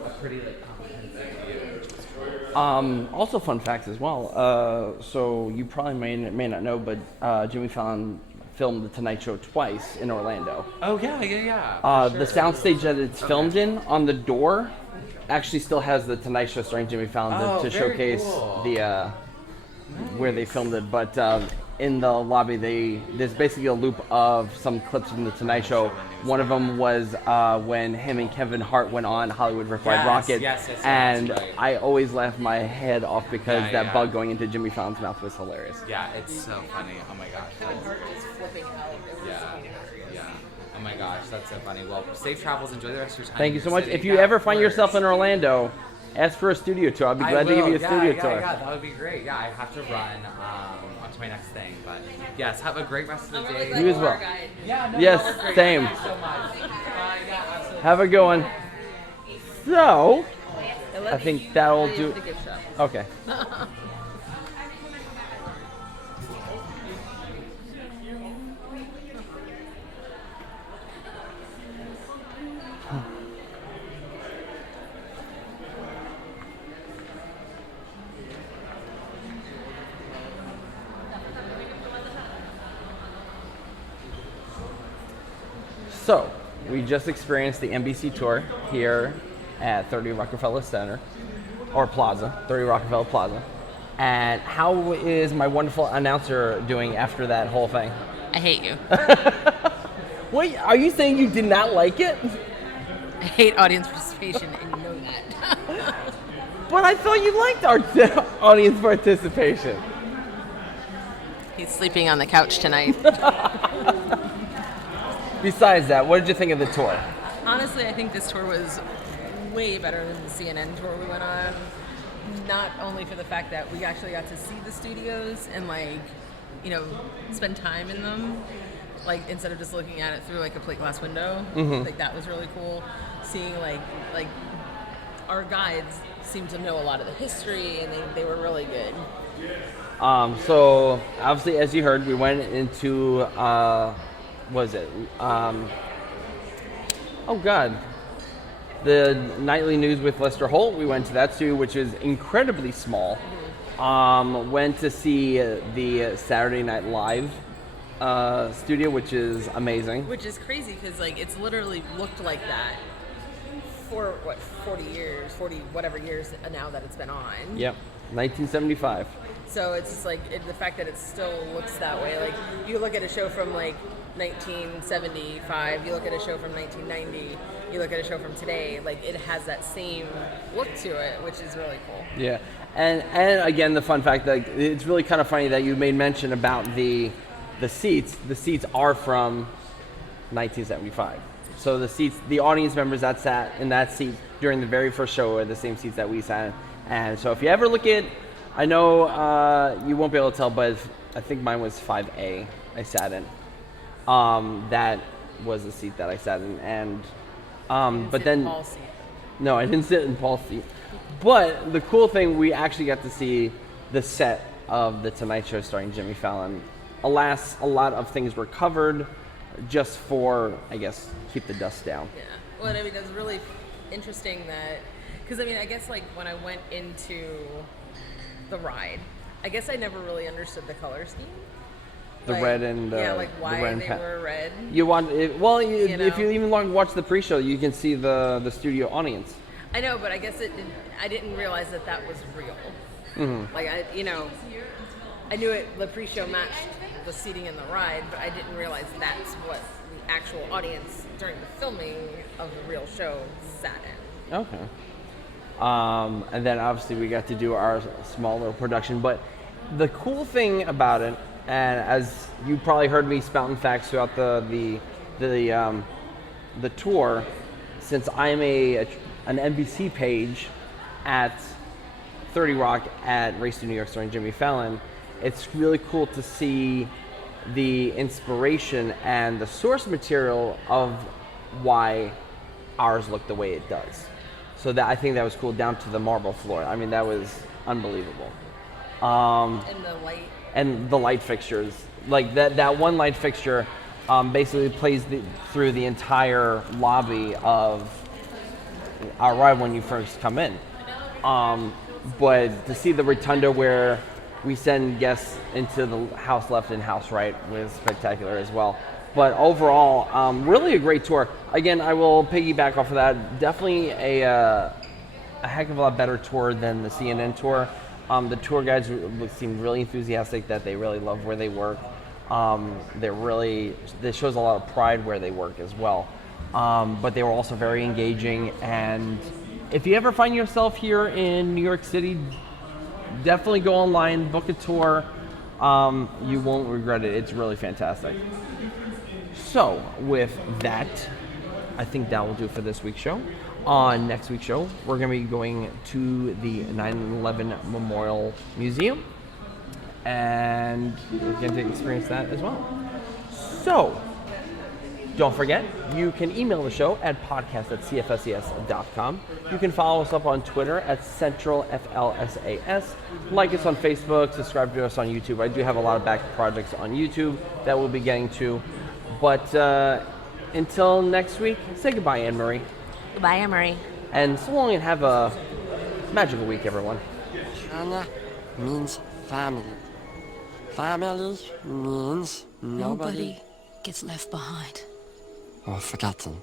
was a pretty, like, comprehensive view. Also, fun facts as well. So you probably may not know, but Jimmy Fallon filmed The Tonight Show twice in Orlando. Oh, yeah. The soundstage that it's filmed in, on the door, actually still has The Tonight Show starring Jimmy Fallon to very showcase cool. the where they filmed it. But in the lobby, there's basically a loop of some clips from The Tonight Show. One of them was when him and Kevin Hart went on Hollywood Fried Rocket, yes, and that's right. I always laughed my head off because Yeah, that yeah. bug going into Jimmy Fallon's mouth was hilarious. Yeah, it's so funny. Oh, my gosh. Yeah. Oh, my gosh. That's so funny. Well, safe travels. Enjoy the rest of your time. Thank in you so your much. city. If you Yeah, ever of find course. yourself in Orlando, Ask for a studio tour. I'll be I glad to give will. you a studio tour. Yeah, that would be great. Yeah, I have to run onto my next thing, but yes, have a great rest of the day. You as well. Yeah, no, Yes, that was great. same. Thank you so much. Yeah, absolutely. Have a good one. So, I think that'll do. Okay. So, we just experienced the NBC tour here at 30 Rockefeller Center, or Plaza, 30 Rockefeller Plaza. And how is my wonderful announcer doing after that whole thing? I hate you. Wait, are you saying you did not like it? I hate audience participation, and you know that. But I thought you liked our audience participation. He's sleeping on the couch tonight. Besides that, what did you think of the tour? Honestly, I think this tour was way better than the CNN tour we went on. Not only for the fact that we actually got to see the studios and, like, you know, spend time in them, like, instead of just looking at it through, like, a plate glass window. Mhm. Like, that was really cool. Seeing, like our guides seemed to know a lot of the history, and they were really good. So, obviously, as you heard, we went into, what is it? Oh, God. The Nightly News with Lester Holt. We went to that studio, which is incredibly small. Went to see the Saturday Night Live studio, which is amazing. Which is crazy because, like, it's literally looked like that for, 40 years, 40 whatever years now that it's been on. Yep, 1975. So it's just like the fact that it still looks that way. Like, you look at a show from, like, 1975, you look at a show from 1990, you look at a show from today, like, it has that same look to it, which is really cool. Yeah, and again, the fun fact that it's really kind of funny that you made mention about the seats. The seats are from 1975. So the seats, the audience members that sat in that seat during the very first show are the same seats that we sat in. And so if you ever look at, I know you won't be able to tell, but I think mine was 5A I sat in. That was the seat that I sat in, and but then Paul's seat. No, I didn't sit in Paul's seat. But the cool thing, we actually got to see the set of The Tonight Show starring Jimmy Fallon. Alas, a lot of things were covered just for, I guess, keep the dust down. Yeah. Well, I mean, it was really interesting that, because, I mean, I guess, like, when I went into the ride, I guess I never really understood the color scheme. The Like, red and yeah, like why the red and they pa- were red. You want it, well, You know? if you even watch the pre-show, you can see the studio audience. I know, but I guess I didn't realize that was real. Mhm. Like, I knew it. The pre-show matched the seating in the ride, but I didn't realize that's what the actual audience during the filming of the real show sat in. Okay. And then obviously we got to do our small little production. But the cool thing about it, and as you probably heard me spouting facts throughout the tour, since I'm an NBC page at 30 Rock at Race to New York starring Jimmy Fallon, it's really cool to see the inspiration and the source material of why ours look the way it does. So that, I think that was cool, down to the marble floor. I mean, that was unbelievable. And the light. And the light fixtures, like that one light fixture, basically plays through the entire lobby of our ride when you first come in. But to see the rotunda where we send guests into the house left and house right was spectacular as well. But overall, really a great tour. Again, I will piggyback off of that. Definitely a heck of a lot better tour than the CNN tour. The tour guides seemed really enthusiastic that they really love where they work. This shows a lot of pride where they work as well. But they were also very engaging. And if you ever find yourself here in New York City, definitely go online, book a tour. You won't regret it. It's really fantastic. So with that, I think that will do it for this week's show. On next week's show, we're going to be going to the 9/11 Memorial Museum, and we're going to experience that as well. So, don't forget, you can email the show at podcast@cfses.com. You can follow us up on Twitter at CentralFLSAS. Like us on Facebook, subscribe to us on YouTube. I do have a lot of back projects on YouTube that we'll be getting to. But until next week, say goodbye, Anne-Marie. Goodbye, Anne-Marie. And so long and have a magical week, everyone. Hana means family. Family means nobody Gets left behind. or forgotten.